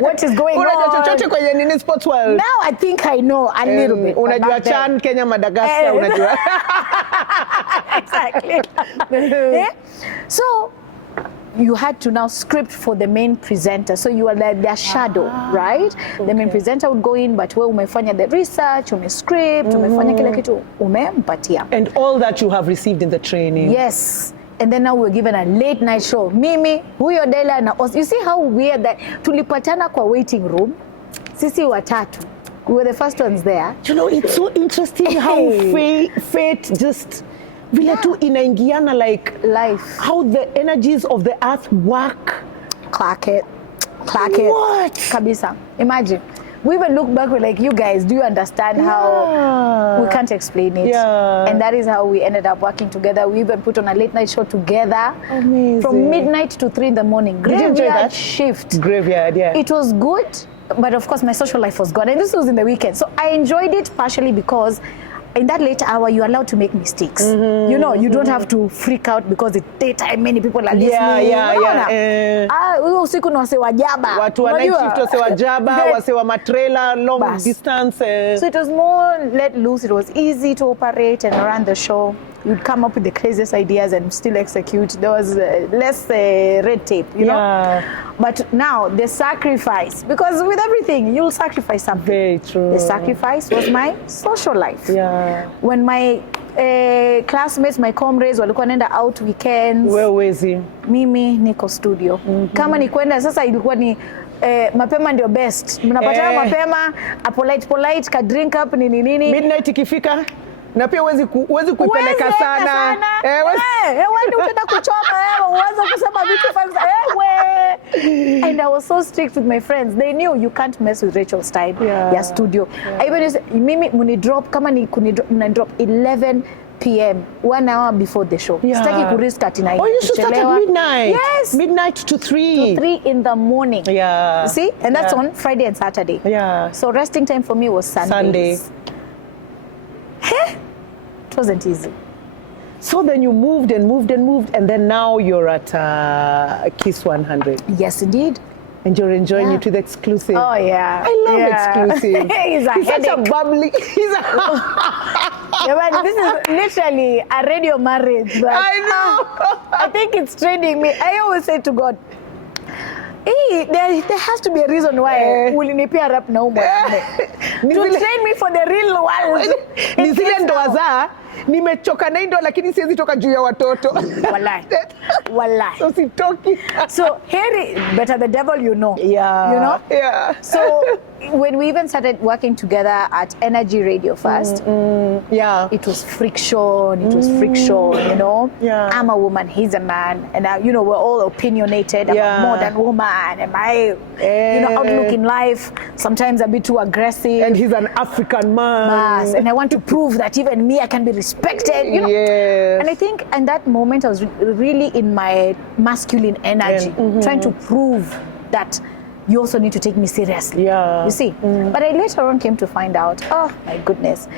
what is going on. Unajua chochote kwenye nini sports world? Now I think I know a little bit. Unajua CHAN, Kenya, Madagascar, unajua. Exactly. So you had to now script for the main presenter. So you are their shadow, right? Okay. The main presenter would go in, but wewe umefanya the research, umescript, umefanya kila kitu, umempatia. And all that you have received in the training. Yes. And then now we were given a late night show. Mimi, huyo Dela na you see how weird that tulipatana kwa waiting room. Sisi watatu. We were the first ones there. You know, it's so interesting how fate just vile tu inaingiana like life. How the energies of the earth work. Clack it. What? Kabisa. Imagine. We even look back, we're like, you guys, do you understand how we can't explain it? And that is how we ended up working together. We even put on a late night show together. Amazing. From midnight to 3 in the morning. Did you enjoy that shift? Graveyard, It was good, but of course my social life was gone. And this was in the weekend. So I enjoyed it partially because in that late hour, you're allowed to make mistakes. You know, you don't have to freak out because it's daytime, many people are listening. Huyo usiku na wase wa jaba. Watu wa night shift wase wa jaba, wase wa matrela, long distance. So it was more let loose. It was easy to operate and run the show. You'd come up with the craziest ideas and still execute. There was less red tape, you know. But now the sacrifice, because with everything you'll sacrifice something. Very true. The sacrifice was my social life. When my classmates, my comrades walikuwa nenda out weekends. Wewe wezi. Mimi niko studio. Kama ni kwenda sasa ilikuwa ni mapema ndio best. Mnapatana mapema, a polite ka drink up nini. Midnight ikifika na pia huwezi kuipeleka sana. Wewe utaenda kuchoma uanze kusema vitu fancy. And I was so strict with my friends. They knew you can't mess with Rachel's time ya studio. Even mimi muni drop kama ni drop 11 p.m. 1 hour before the show. Sitaki kurisk at night. Oh, you should start at midnight. Yes. Midnight to 3. To 3 in the morning. Yeah. See? And that's on Friday and Saturday. Yeah. So resting time for me was Sundays. Sunday. It wasn't easy. So then you moved, and then now you're at Kiss 100. Yes, indeed. And you're enjoying it with exclusive. Oh, yeah. I love exclusive. He's such a bubbly. Man, this is literally a radio marriage. But, I know. I think it's training me. I always say to God, hey, there has to be a reason why ulinipea rap na umo. To train me for the real world. Ni zile ndoa za nimechoka na ndoa lakini siwezi toka juu ya watoto. Wallahi. So sitoki. So here, better the devil you know. Yeah. You know? Yeah. So when we even started working together at Energy Radio first, it was friction. It was friction, you know. Yeah. I'm a woman, he's a man, and you know, we're all opinionated. I'm a modern woman, and my outlook in life sometimes a bit too aggressive. And he's an African man. And I want to prove that even me, I can be respected. You know. Yes. And I think in that moment I was really in my masculine energy, trying to prove that you also need to take me seriously. Yeah. You see? But I later on came to find out, oh my goodness,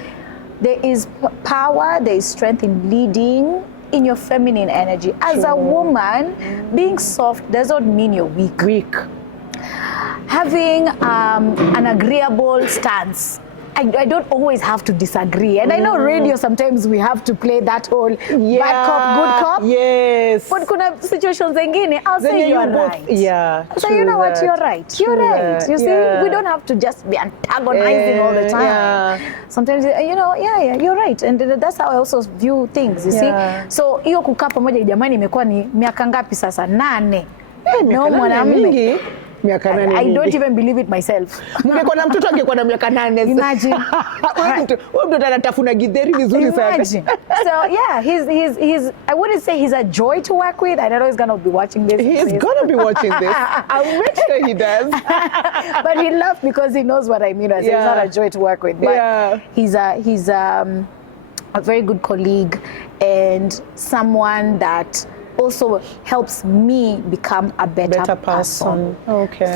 there is power, there is strength in leading in your feminine energy. As a woman, being soft does not mean you're weak. Having an agreeable stance. I don't always have to disagree. And I know radio sometimes we have to play that whole bad cop, good cop. Yes. But kuna situations zingine, I'll say you're right. Yeah. So you know what, you're right. You're right. You see, we don't have to just be antagonizing all the time. Yeah. Sometimes, you know, you're right. And that's how I also view things, you see. So hiyo kukaa pamoja jamani imekuwa ni miaka ngapi sasa? 8. No mwanamume. I don't even believe it myself. Mngekuwa na mtoto angekuwa na miaka 8. Imagine. Wewe mtoto anatafuna githeri vizuri sana. Imagine. So yeah, he's I wouldn't say he's a joy to work with. I don't know he's going to be watching this. He's going to be watching this. I'll make sure he does. But he laughs because he knows what I mean. I say he's not a joy to work with. But he's a very good colleague and someone that also helps me become a better person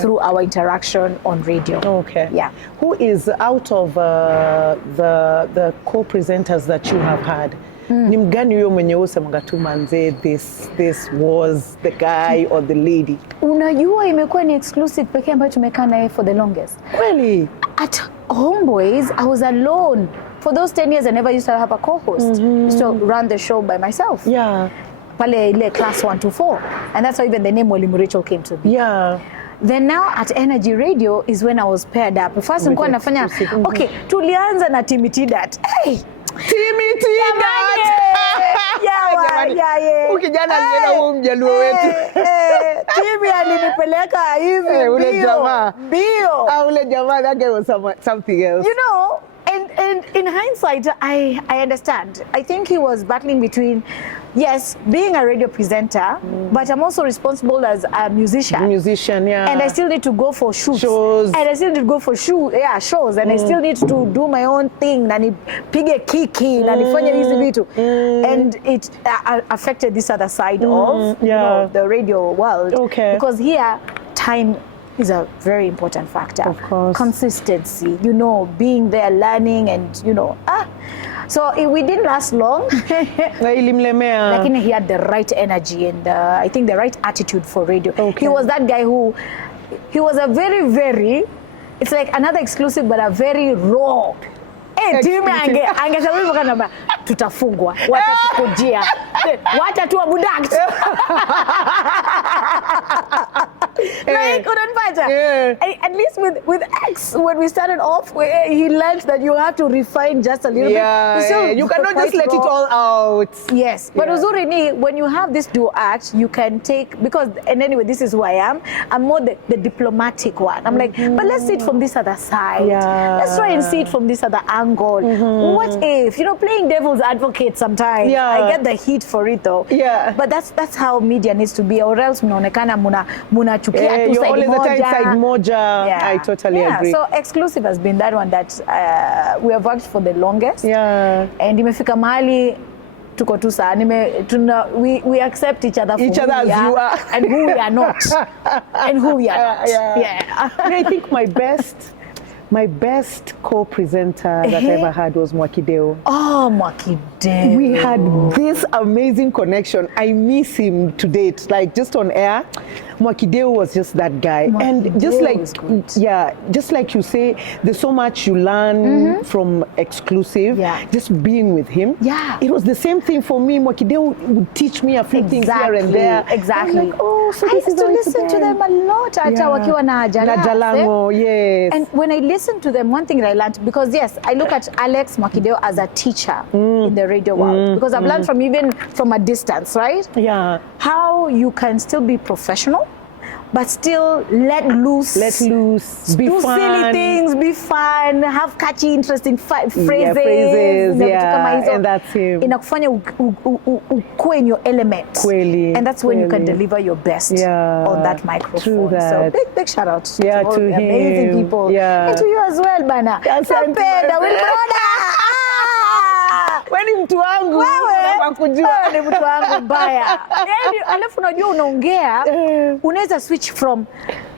through our interaction on radio. Okay. Yeah. Who is out of the co-presenters that you have had? Ni mgani huyo mwenye usemanga tu manze this was the guy or the lady? Unajua imekuwa ni exclusive pekee ambayo tumekaa naye for the longest. Really? At Homeboyz, I was alone. For those 10 years I never used to have a co-host. I used to run the show by myself. Yeah. Pale ile class 1 to 4. And that's how even the name Mwalimu Rachel came to be. Yeah. Then now at Energy Radio is when I was paired up. First nilikuwa nafanya tulianza na Timitidat. Hey! Timitidat. Ukijana alienda huyu mjaluo wetu. Timi alinipeleka hivi bio. Ule jamaa that guy was something else. You know, and in hindsight, I understand. I think he was battling between, yes, being a radio presenter, but I'm also responsible as a musician. And I still need to go for shows. And I still need to go for shows. And I still need to do my own thing. Na nipige kiki, na nifanye hizi vitu. And it affected this other side of you know, the radio world. Okay. Because here, time is a very important factor. Of course. Consistency, you know, being there, learning, and you know, So we didn't last long. Lakini he had the right energy and I think the right attitude for radio. Okay. He was that guy who, he was a very, very, it's like another exclusive but a very raw. Timu angeshauri kana tutafungwa, watakujia, watatuabudact. Like, at least with X, when we started off, he learned that you have to refine just a little bit. You cannot just let it all out. Yes, but Uzuri, when you have this dual act, you can take, because, and anyway, this is who I am. I'm more the diplomatic one. I'm like, but let's see it from this other side. Let's try and see it from this other angle. What if, playing devil's advocate sometimes. I get the heat for it though. But that's how media needs to be, or else mnaonekana munachukia you're always the time side moja. I totally agree. So exclusive has been that one that we have worked for the longest. And imefika mahali tuko tu saa we accept each other for each other as you are and who we are not and who we are not. And I think my best co-presenter that I ever had was Mwakideo. Oh, Mwakideo. We had this amazing connection. I miss him to date, like just on air. Mwakideo was just that guy. Mwakideo and just like you say, there's so much you learn from exclusive, just being with him. It was the same thing for me. Mwakideo would teach me a few things here and there. Exactly. Like, so I used to listen to them a lot. Wakiwa na Jalango, yes. And when I listened to them, one thing that I learned, because yes, I look at Alex Mwakideo as a teacher in the radio world, because I've learned from a distance, right? How you can still be professional, but still let loose, be do fun. silly things, be fun, have catchy, interesting phrases. And that's him. Inakufanya ukue in your element. And that's when you can deliver your best on that microphone. So big shout out to all the amazing people. And to you as well, bana. Sapenda, Weni mtu wangu. Ni mtu wangu mbaya. Alafu unajua unaongea, unaweza switch from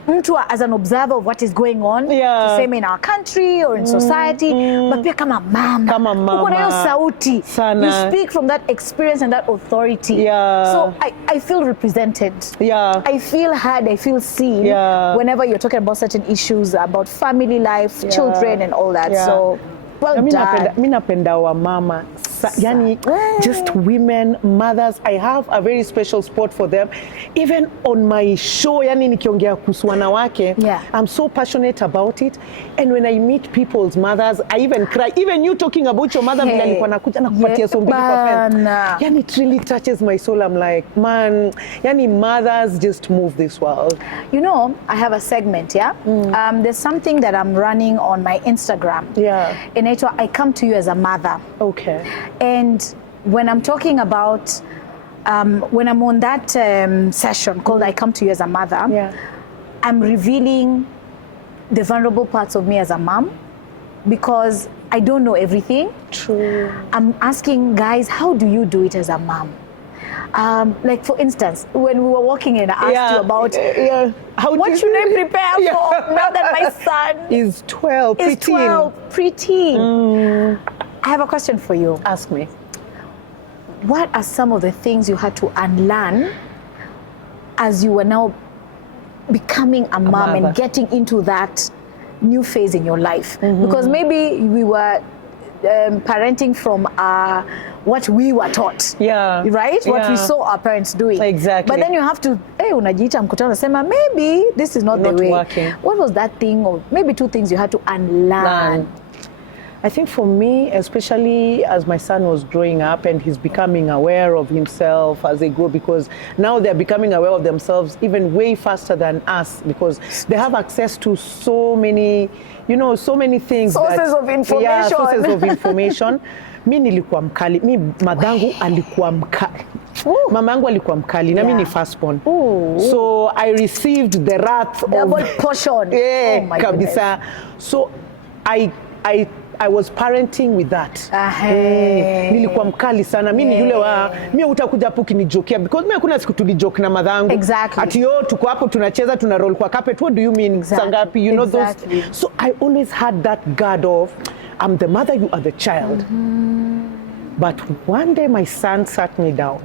mtu as an observer of what is going on, tuseme in our country or in society, but pia kama mama. Uko na hiyo sauti. Sana. You speak from that experience and that authority. So I feel represented. I feel heard, I feel seen whenever you're talking about certain issues about family life, children and all that. So well done. Mi napenda wa mama. Yani, just women, mothers. I have a very special spot for them. Even on my show, yani nikiongea kuhusu wanawake, I'm so passionate about it. And when I meet people's mothers, I even cry. Even you talking about your mother, vile alikuwa nakuja na kupatia sombili kwa friends. Yani it really touches my soul. I'm like, man, yani mothers just move this world. I have a segment, there's something that I'm running on my Instagram. And I come to you as a mother. Okay. And when I'm talking about, when I'm on that session called I Come to You as a Mother, I'm revealing the vulnerable parts of me as a mom, because I don't know everything. True. I'm asking guys, how do you do it as a mom? Like for instance, when we were walking in, I asked you about what should I prepare for now that my son is 12, preteen. I have a question for you. Ask me. What are some of the things you had to unlearn as you were now becoming a mom and getting into that new phase in your life? Because maybe we were parenting from what we were taught, right? What we saw our parents doing. Exactly. But then you have to, unajiita mkutano sema, maybe this is not the way. Working. What was that thing, or maybe two things you had to unlearn? I think for me, especially as my son was growing up and he's becoming aware of himself as they grow, because now they're becoming aware of themselves even way faster than us, because they have access to so many, so many things. Sources of information. Mi nilikuwa mkali. Mi madangu alikuwa mkali. Mamangu alikuwa mkali na mi ni firstborn. So I received the wrath double portion. Kabisa. So I was parenting with that. Nilikuwa mkali sana. Mimi yule mimi utakuja hapo kinijokea, because mimi kuna siku tulijoke na madhangu. Exactly. Ati tuko hapo tunacheza tuna roll kwa carpet. What do you mean? Sangapi? Those. So I always had that guard of, I'm the mother, you are the child. But one day my son sat me down.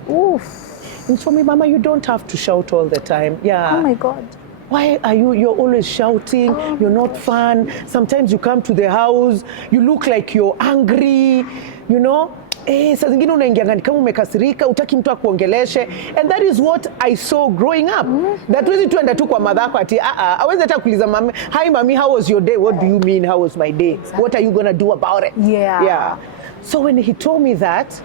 And told me, Mama, you don't have to shout all the time. Oh my God. Why are you're always shouting? You're not fun. Sometimes you come to the house, you look like you're angry, Saa zingine unaingia ngani kama umekasirika, utaki mtu akuongeleshe, and that is what I saw growing up. That was tuenda tu kwa madhako ati aweze hata kuuliza mami, hi mami, how was your day? What do you mean how was my day? What are you going to do about it? Yeah. So when he told me that,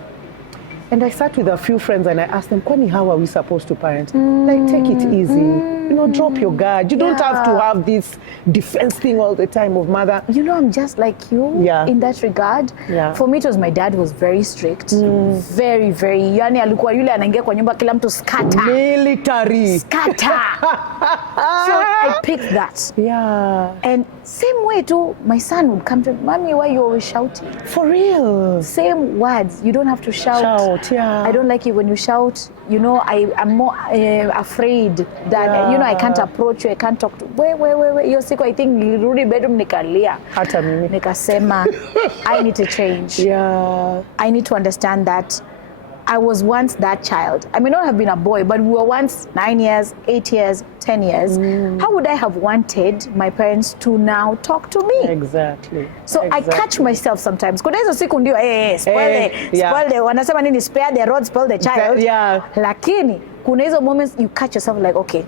and I sat with a few friends and I asked them, Kwani, how are we supposed to parent? Like, take it easy. You know, drop your guard. You don't have to have this defense thing all the time of mother. You know, I'm just like you in that regard. For me, it was my dad was very strict. Very, very. Yani alikuwa yule anaingia kwa nyumba kila mtu scatter. Military. Scatter. So I picked that. And same way too, my son would come to me, Mommy, why you always shouting? For real. Same words. You don't have to shout. I don't like it when you shout. You know, I'm more afraid that, you know, I can't approach you, I can't talk to you. Wait. Hiyo siku I think nilirudi bedroom nikalia. Hata mimi. Nikasema, I need to change. I need to understand that I was once that child. I may not have been a boy, but we were once 9 years, 8 years, 10 years. How would I have wanted my parents to now talk to me? Exactly. So I catch myself sometimes. Kuna hizo siku ndio spoil the wanasema nini, spare the rod, spoil the child. Lakini kuna hizo moments you catch yourself like, okay,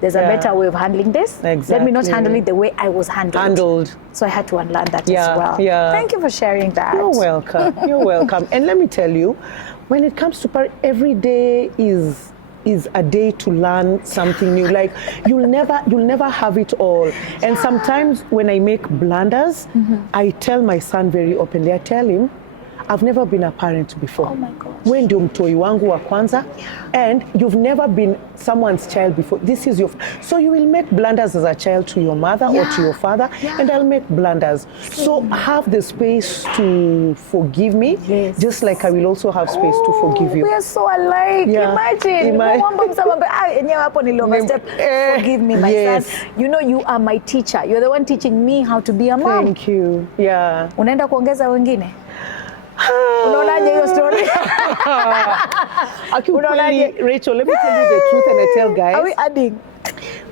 there's a better way of handling this. Let me not handle it the way I was handled. So I had to unlearn that as well. Thank you for sharing that. You're welcome. You're welcome. And let me tell you, when it comes to every day is a day to learn something new. Like you'll never have it all. And sometimes when I make blunders, I tell my son very openly. I tell him, I've never been a parent before. Oh my gosh. Wewe ndio mtoi wangu wa kwanza, and you've never been someone's child before. This is your so you will make blunders as a child to your mother or to your father, and I'll make blunders. So have the space to forgive me, just like I will also have space to forgive you. We are so alike. Imagine. Forgive me, my son. You know, you are my teacher. You're the one teaching me how to be a mom. Thank you. Unaenda kuongeza wengine? Unaonaje hiyo story? Rachel, let me tell you the truth and I tell guys. Are we adding?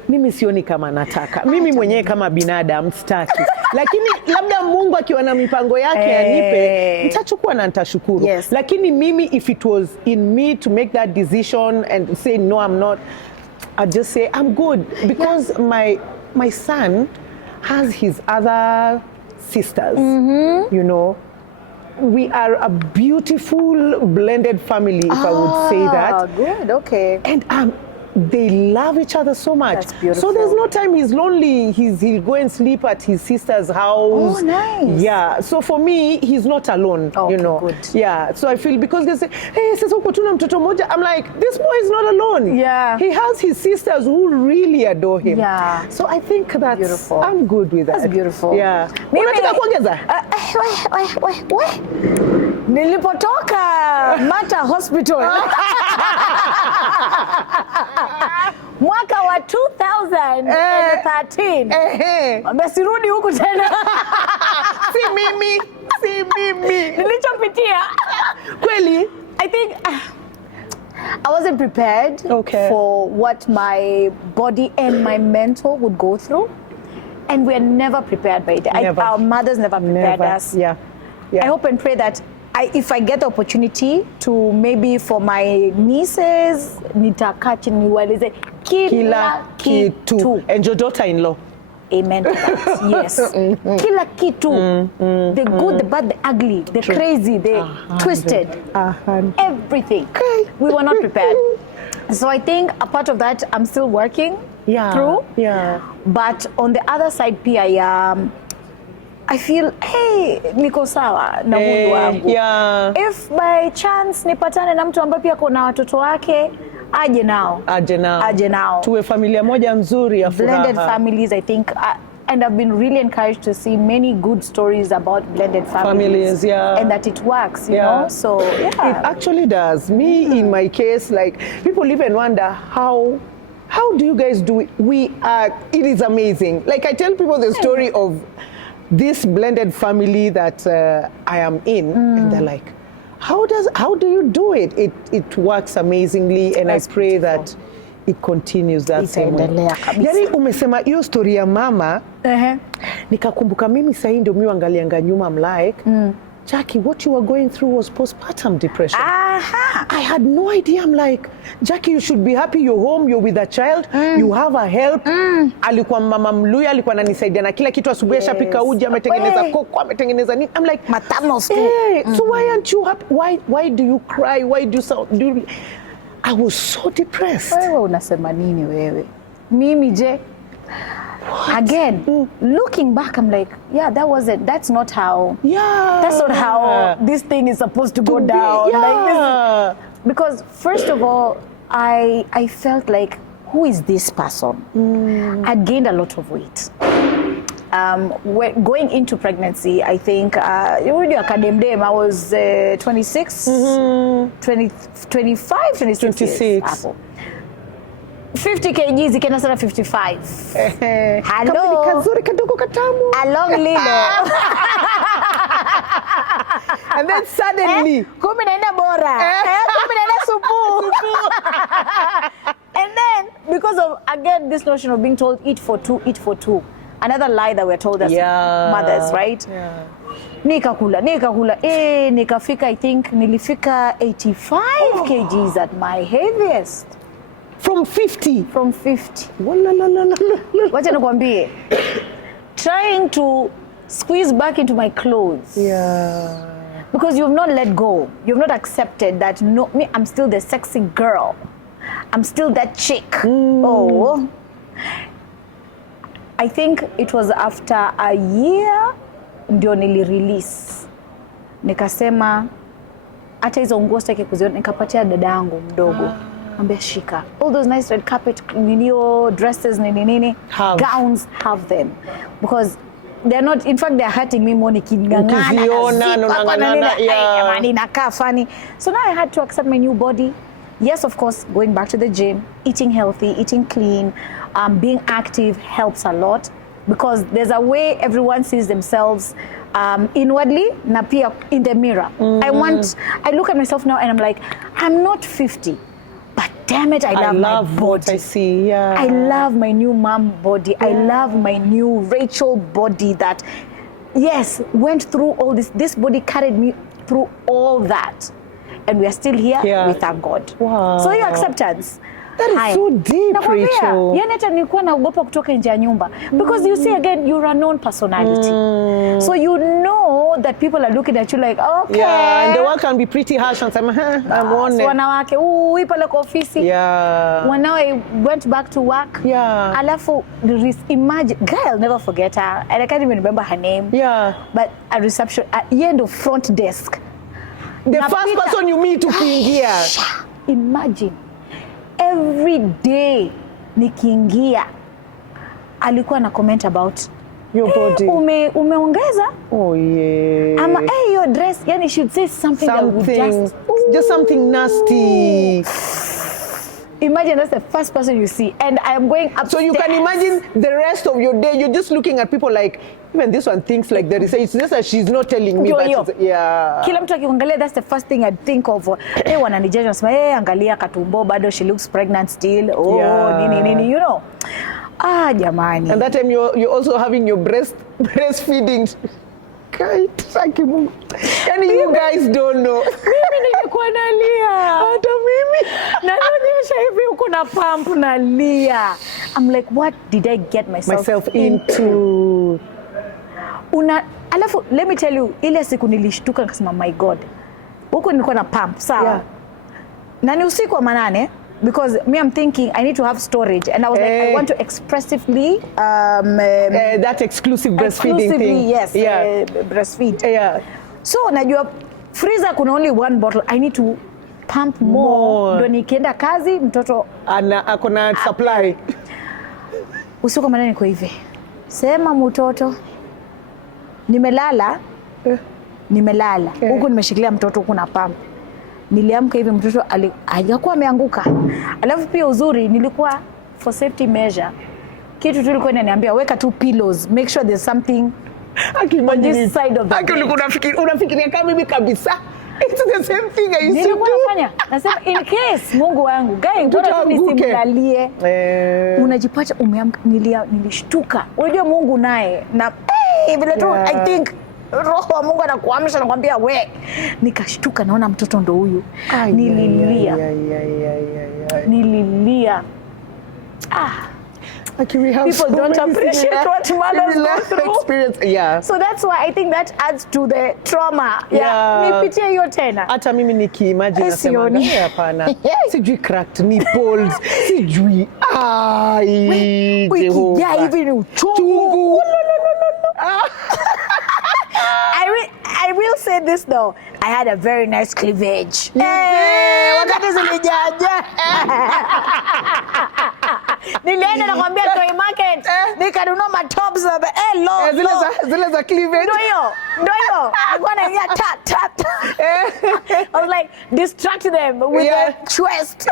Mimi sioni kama nataka. Mimi mwenyewe kama binadamu sitaki. Lakini labda Mungu akiwa na mipango yake anipe, nitachukua na nitashukuru. Lakini mimi, if it was in me to make that decision and say no, I'm not, I'd just say I'm good because my son has his other sisters, you know. We are a beautiful blended family, if I would say that. Good, okay. And they love each other so much. That's beautiful. So there's no time he's lonely. He'll go and sleep at his sister's house. Oh, nice. Yeah. So for me, he's not alone. You know. Good. Yeah. So I feel because they say, hey, sasa uko tuna mtoto moja. I'm like, this boy is not alone. Yeah. He has his sisters who really adore him. Yeah. So I think that's beautiful. I'm good with that. That's beautiful. Yeah. Unataka kuongeza? Nilipotoka Mata Hospital mwaka wa 2013 amesirudi huku tena. Si mimi Nilichopitia kweli, I think I wasn't prepared for what my body and my mental would go through, and we're never prepared by it. Our mothers never prepared us. I hope and pray that if I get the opportunity to, maybe for my nieces, nitakaa chini niwaeleze kila kitu. And your daughter-in-law. Amen to that. Yes. Kila kitu. The good, the bad, the ugly, the crazy, the twisted. Everything. We were not prepared. So I think a part of that I'm still working through. But on the other side, pia I feel, hey, niko sawa na huyu wangu. If by chance nipatane na mtu ambaye pia kuna watoto wake, aje nao. Tuwe familia moja nzuri ya furaha. Blended families, I think, and I've been really encouraged to see many good stories about blended families. And that it works, you know. So, It actually does. Me, in my case, like, people even wonder how do you guys do it? It is amazing. Like, I tell people the story of this blended family that I am in, and they're like, how do you do it? It works amazingly, and that's I pray beautiful. That it continues that same way. Yani umesema hiyo story ya mama, nikakumbuka mimi sasa ndio mimi angalianga nyuma, I'm like, Jackie, what you were going through was postpartum depression. Aha. I had no idea. I'm like, Jackie, you should be happy you're home, you're with a child, you have a help. Alikuwa mama Mluya, alikuwa ananisaidia na kila kitu asubuhi shapika uji, ametengeneza koko, ametengeneza nini. I'm like, matamos too. Hey, so why aren't you happy? Why do you cry? Why do you sound? I was so depressed. Wewe unasema nini wewe? Mimi je? What? Again, looking back, I'm like, yeah, that was it. That's not how. Yeah. That's not how this thing is supposed to go down. Yeah. Like this, because first of all, I felt like, who is this person? I'd gained a lot of weight. Going into pregnancy, I think, already academic, I was 26, 25, 26. 50 kgs ikaenda sana 55. Hello. Kazuri kadogo katamu. Along lilo. And then suddenly. Kumi naenda bora. Kumi naenda supu. And then, because of, again, this notion of being told, eat for two. Another lie that we're told as mothers, right? Yeah. Nikakula. Nikafika, I think, nilifika 85 kgs at my heaviest. From 50? From 50. Wacha nikwambie. Trying to squeeze back into my clothes. Yeah. Because you've not let go. You've not accepted that, no, me, I'm still the sexy girl. I'm still that chick. Oh. I think it was after a year ndio nili-release. Nikasema, hata hizo nguo sitaki kuziona, nikapatia dada yangu mdogo. Ambia shika. All those nice red carpet dresses, gowns, have them. Because they're not, in fact, they're hurting me more. Funny. So now I had to accept my new body. Yes, of course, going back to the gym, eating healthy, eating clean, being active helps a lot. Because there's a way everyone sees themselves inwardly, na pia in the mirror. I look at myself now and I'm like, I'm not 50. But damn it, I love my body. What I see, yeah. I love my new mom body. Yeah. I love my new Rachel body that, yes, went through all this. This body carried me through all that. And we are still here, we thank God. Wow. So your acceptance. That is so deep, Rachel. Yani hata nilikuwa naogopa kutoka nje ya nyumba. Because you see, again, you're a known personality. So you know that people are looking at you like, okay. Yeah, and the world can be pretty harsh and say, I'm on it. So wanawake, hii pale kwa ofisi. Yeah. When now I went back to work. Yeah. Alafu, imagine, guy, I'll never forget her. And I can't even remember her name. Yeah. But a reception, at the end of front desk. The first person you meet ukiingia. Imagine. Every day nikiingia alikuwa na comment about your body. Umeongeza? Oh yeah. Ama your dress, yani should say something that would just something nasty. Imagine that's the first person you see, and I am going upstairs. So you can imagine the rest of your day. You're just looking at people like, even this one thinks like there is. It's just that she's not telling me that. Yeah. Kila mtu akiangalia, that's the first thing I'd think of. Hey, wananijaji nasema, hey, angalia katumbo bado, she looks pregnant still. Oh, nini, you know. Jamani. And that time you're also having your breastfeeding. Yani you guys don't know. Mimi nilikuwa nalia. Hata mimi. Naonyesha hivi uko na pump nalia. I'm like, what did I get myself into? Alafu, let me tell you, ile siku nilishtuka nikasema, my God. Huko nilikuwa na pump, sawa. Yeah. Na ni usiku wa manane. Because me, I'm thinking I need to have storage, and I was like, I want to expressively that exclusive breastfeeding thing. Yes, breastfeed. Yeah. So najua freezer kuna only one bottle. I need to pump more. Ndo nikienda kazi mtoto akona supply. Usiku manene niko hivi. Sema mtoto. Nimelala. Huko nimeshikilia mtoto kuna pump. Niliamka hivi mtoto hajakuwa ameanguka. Alafu pia uzuri nilikuwa for safety measure. Kitu tu ilikuwa inaniambia weka two pillows, make sure there's something on this side of the bed. Unafikiria kama mimi kabisa. It's the same thing I used to do. Nasema in case Mungu wangu, guy, bora tu nisimlalie. Unajipata umeamka, nilishtuka. Unajua Mungu naye na vile tu I think roho wa Mungu anakuamsha na kwambia we. Nikashtuka naona mtoto ndo huyu. Nililia. Nililia. People don't appreciate what mothers go through. Experience. Yeah. So that's why I think that adds to the trauma. Nipitie hiyo tena. Hata mimi nikiimagine nasema hapana. Sijui cracked nipples, sijui Jehova. Hivi ni uchungu. I will say this though. I had a very nice cleavage. Wakati zilijaja. Nilienda na kwambia toy market. Nikanunua matops zile za cleavage. Ndio hiyo. Nilikuwa naingia tap. I was like distract them with the chest.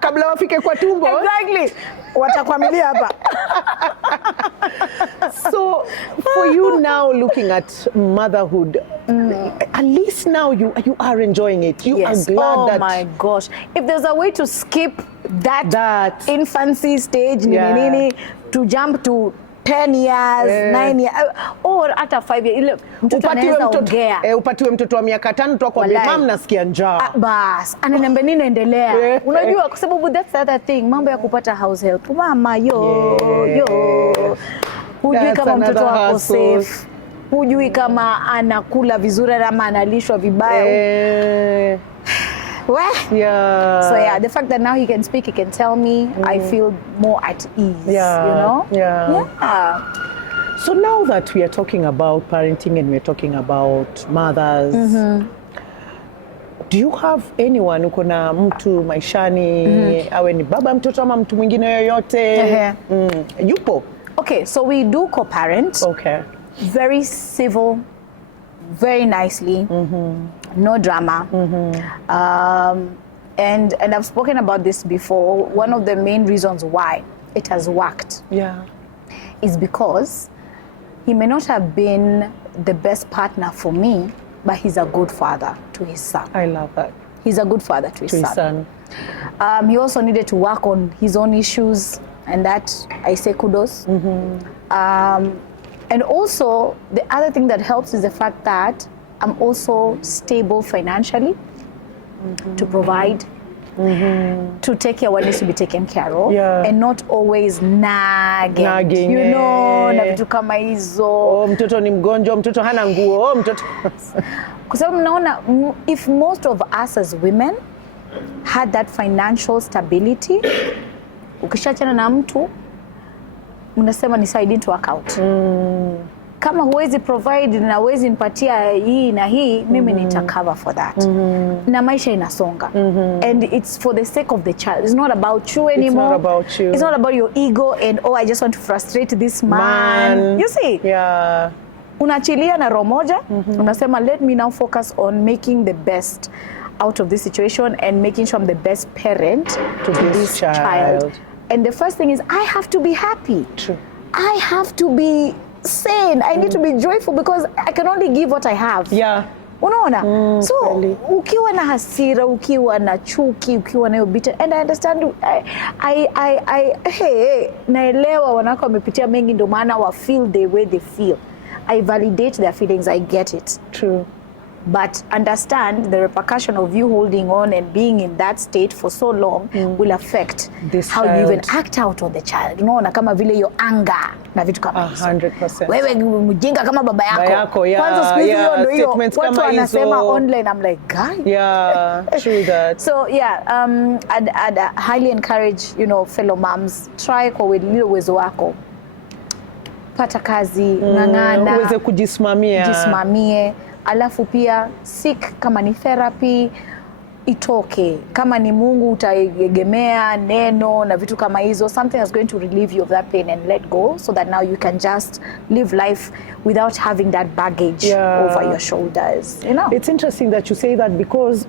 Kabla wafike kwa tumbo. Exactly. Watakwamilia hapa. So for you now looking at motherhood, at least now you are enjoying it. You are glad that. Oh my gosh. If there's a way to skip that infancy stage, to jump to 10 years, 9 years, or hata 5 years. Mtoto anaweza ongea. Upatiwe mtoto wa miaka 5 tu kwa mama nasikia njaa. Bas, ananiambia nini endelea. Unajua kwa sababu that's the other thing, mambo ya kupata house help. Mama hujui kama mtoto wako safe. Hujui kama anakula vizuri ama analishwa vibaya. So the fact that now he can speak, he can tell me, I feel more at ease, you know? So now that we are talking about parenting and we're talking about mothers, do you have anyone uko na mtu maishani, awe ni baba mtoto ama mtu mwingine yoyote? Yupo? Okay, so we do co-parent. Okay. Very civil, very nicely. No drama. And I've spoken about this before. One of the main reasons why it has worked is because he may not have been the best partner for me, but he's a good father to his son. I love that. He's a good father to his son. He also needed to work on his own issues, and that I say kudos. And also, the other thing that helps is the fact that I'm also stable financially to provide, to take care of what needs to be taken care of, and not always nagging, you know, na vitu kama hizo. Mtoto ni mgonjwa, mtoto hana nguo, mtoto. Kwa sababu naona if most of us as women had that financial stability, ukishachana na mtu unasema ni side into account. Kama huwezi provide na huwezi nipatia hii na hii, mimi nita cover for that. Na maisha inasonga. And it's for the sake of the child. It's not about you anymore. It's not about you. It's not about your ego and I just want to frustrate this man. You see? Yeah. Unachilia na roho moja, unasema let me now focus on making the best out of this situation and making sure I'm the best parent to this child. And the first thing is I have to be happy. True. I have to be sane. I need to be joyful because I can only give what I have. Yeah. Unaona? So, ukiwa na hasira, ukiwa na chuki, ukiwa na bitter, and I understand, naelewa wanawake wamepitia mengi ndio maana wa feel the way they feel. I validate their feelings, I get it. True. But understand the repercussion of you holding on and being in that state for so long will affect this how child. You even act out on the child. Unaona kama vile your anger na vitu kama hizo. 100%. Wewe mjinga kama baba yako. Kwanza siku hizi ndio hiyo watu wanasema online, I'm like, guy. Yeah, true that. So I'd highly encourage, fellow moms, try kwa lile uwezo wako. Pata kazi, ng'ang'ana. Uweze kujisimamie. Alafu pia seek kama ni therapy itoke, kama ni Mungu utaegemea neno na vitu kama hizo, something that's going to relieve you of that pain and let go so that now you can just live life without having that baggage over your shoulders, It's interesting that you say that because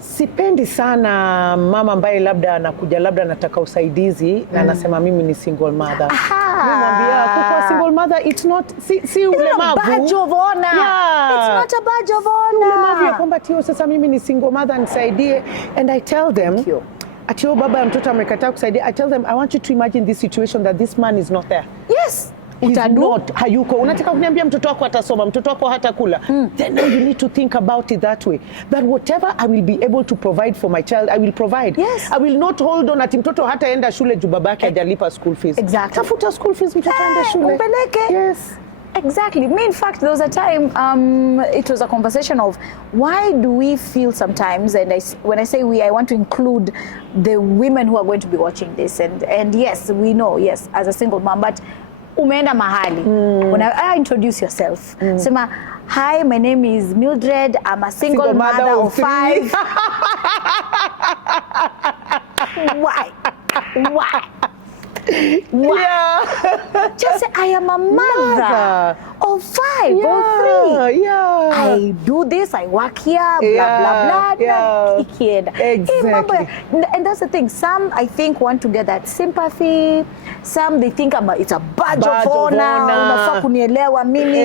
sipendi sana mama ambaye labda anakuja labda anataka usaidizi na anasema mimi ni single mother. Nimwambia kuwa single mother it's not si ulemavu. It's not a badge of honor. It's not a badge of honor. Ulemavu ya kwamba tio sasa mimi ni single mother nisaidie, and I tell them atio baba ya mtoto amekataa kusaidia, I tell them I want you to imagine this situation that this man is not there. Yes. not hayuko, unataka kuniambia mtoto wako atasoma, mtoto wako hatakula, then now you need to think about it that way, that whatever I will be able to provide for my child, I will provide. Yes. I will not hold on ati mtoto hataenda shule juu babake hajalipa school fees. Exactly. Tafuta school fees, mtoto aende shule. Umpeleke. Yes. Exactly. Me, in fact, there was a time, it was a conversation of why do we feel sometimes, and when I say we, I want to include the women who are going to be watching this, and yes, we know, yes, as a single mom, but umeenda mahali, when I introduce yourself, sema, hi, my name is Mildred, I'm a single mother of 5. Why? Yeah. Just say, I am a mother of 5 or 3. Yeah. I do this, I work here, blah, blah, blah. Exactly. And that's the thing. Some, I think, want to get that sympathy. Some, they think it's a badge of honor. Unafaa kunielewa mimi.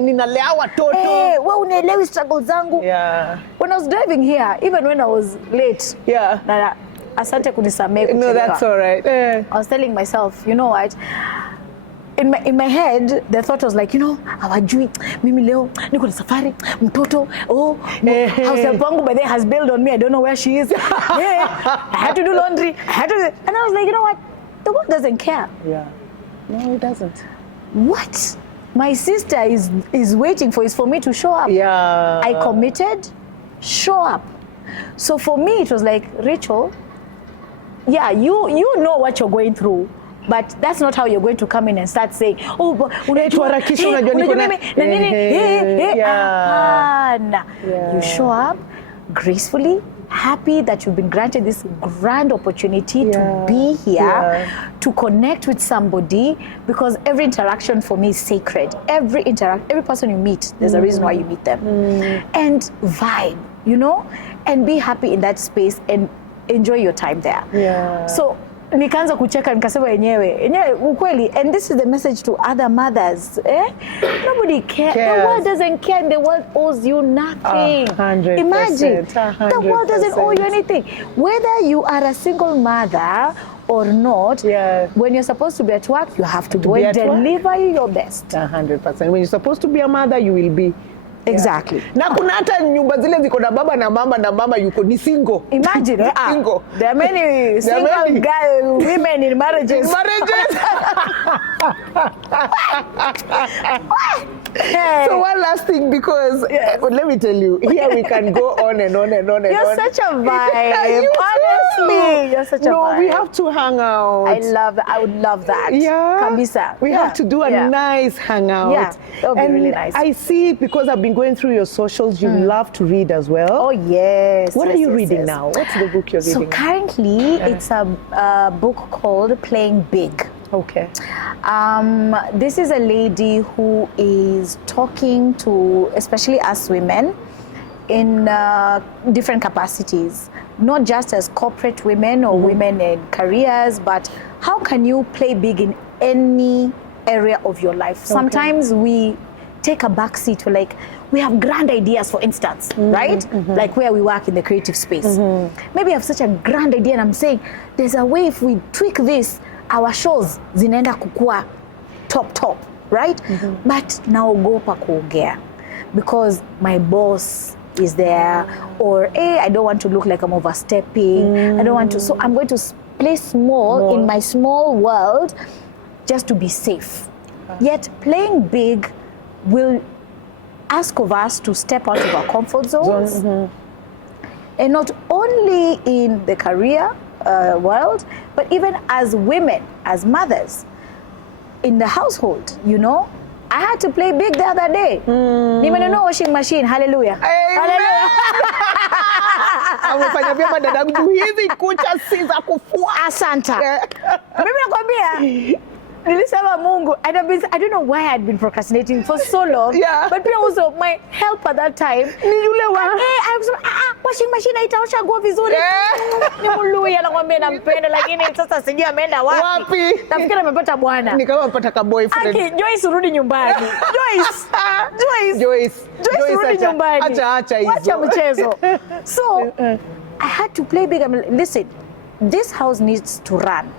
Ninalea watoto. Wewe unielewi struggle zangu. Yeah. When I was driving here, even when I was late. Yeah. Asante kunisamehe kuchelewa. No, that's all right. I was telling myself, you know what? In my head, the thought was like, hawajui mimi leo niko na safari, mtoto, house help wangu by the has bailed on me. I don't know where she is. I had to do laundry. And I was like, you know what? The world doesn't care. Yeah. No, it doesn't. What my sister is waiting for is for me to show up. Yeah. I committed, show up. So for me, it was like, Rachel, yeah, you know what you're going through, but that's not how you're going to come in and start saying, You show up gracefully, happy that you've been granted this grand opportunity to be here, to connect with somebody, because every interaction for me is sacred. Every person you meet, there's a reason why you meet them. And vibe, and be happy in that space and enjoy your time there. Yeah. So nikaanza kucheka nikasema yenyewe ukweli, and this is the message to other mothers. Nobody cares. The world doesn't care, and the world owes you nothing. 100%. Imagine 100%. the world doesn't owe you anything, whether you are a single mother or not. When you're supposed to be at work, you have to go and deliver your best. 100%. When you're supposed to be a mother, you will be. Exactly. Na kuna hata nyumba zile ziko na baba na mama yuko ni single. Imagine, single. There are many single women in marriages. So one last thing, because let me tell you, here we can go on and on and on and on. You're such a vibe. Honestly, you're such a vibe. No, we have to hang out. I love that. I would love that. Yeah. Kabisa. We have to do a nice hangout. Yeah, that would be really nice. I see, because I've been going through your socials, you love to read as well. Oh, yes. What are you reading now? What's the book you're reading? So currently, it's a book called Playing Big. Okay. This is a lady who is talking to, especially us women, in different capacities, not just as corporate women or women in careers, but how can you play big in any area of your life? Okay. Sometimes we take a backseat to, like, we have grand ideas, for instance, right? Like where we work in the creative space. Maybe I have such a grand idea and I'm saying, there's a way if we tweak this, our shows zinaenda kukua top, right? But naogopa kuongea because my boss is there, or I don't want to look like I'm overstepping. I don't want to, so I'm going to play small in my small world just to be safe. Yet playing big will ask of us to step out of our comfort zones, and not only in the career world, but even as women, as mothers in the household. I had to play big the other day. Nimenunua washing machine. Hallelujah. Hallelujah. Amefanya vyema dadangu, hizi kucha si za kufua. Asanta. Mimi nakwambia, nilisema Mungu, I don't know why I had been procrastinating for so long. But also my help at that time ni yule wa I was washing machine haitaosha nguo vizuri. Ni Muluya nakwambia nampenda, lakini sasa sijui ameenda wapi. Nafikiri amepata bwana. Ni kama amepata ka boyfriend. Joyce rudi nyumbani. Joyce rudi nyumbani. Acha hizo. Acha mchezo. So I had to play big. Listen, this house needs to run.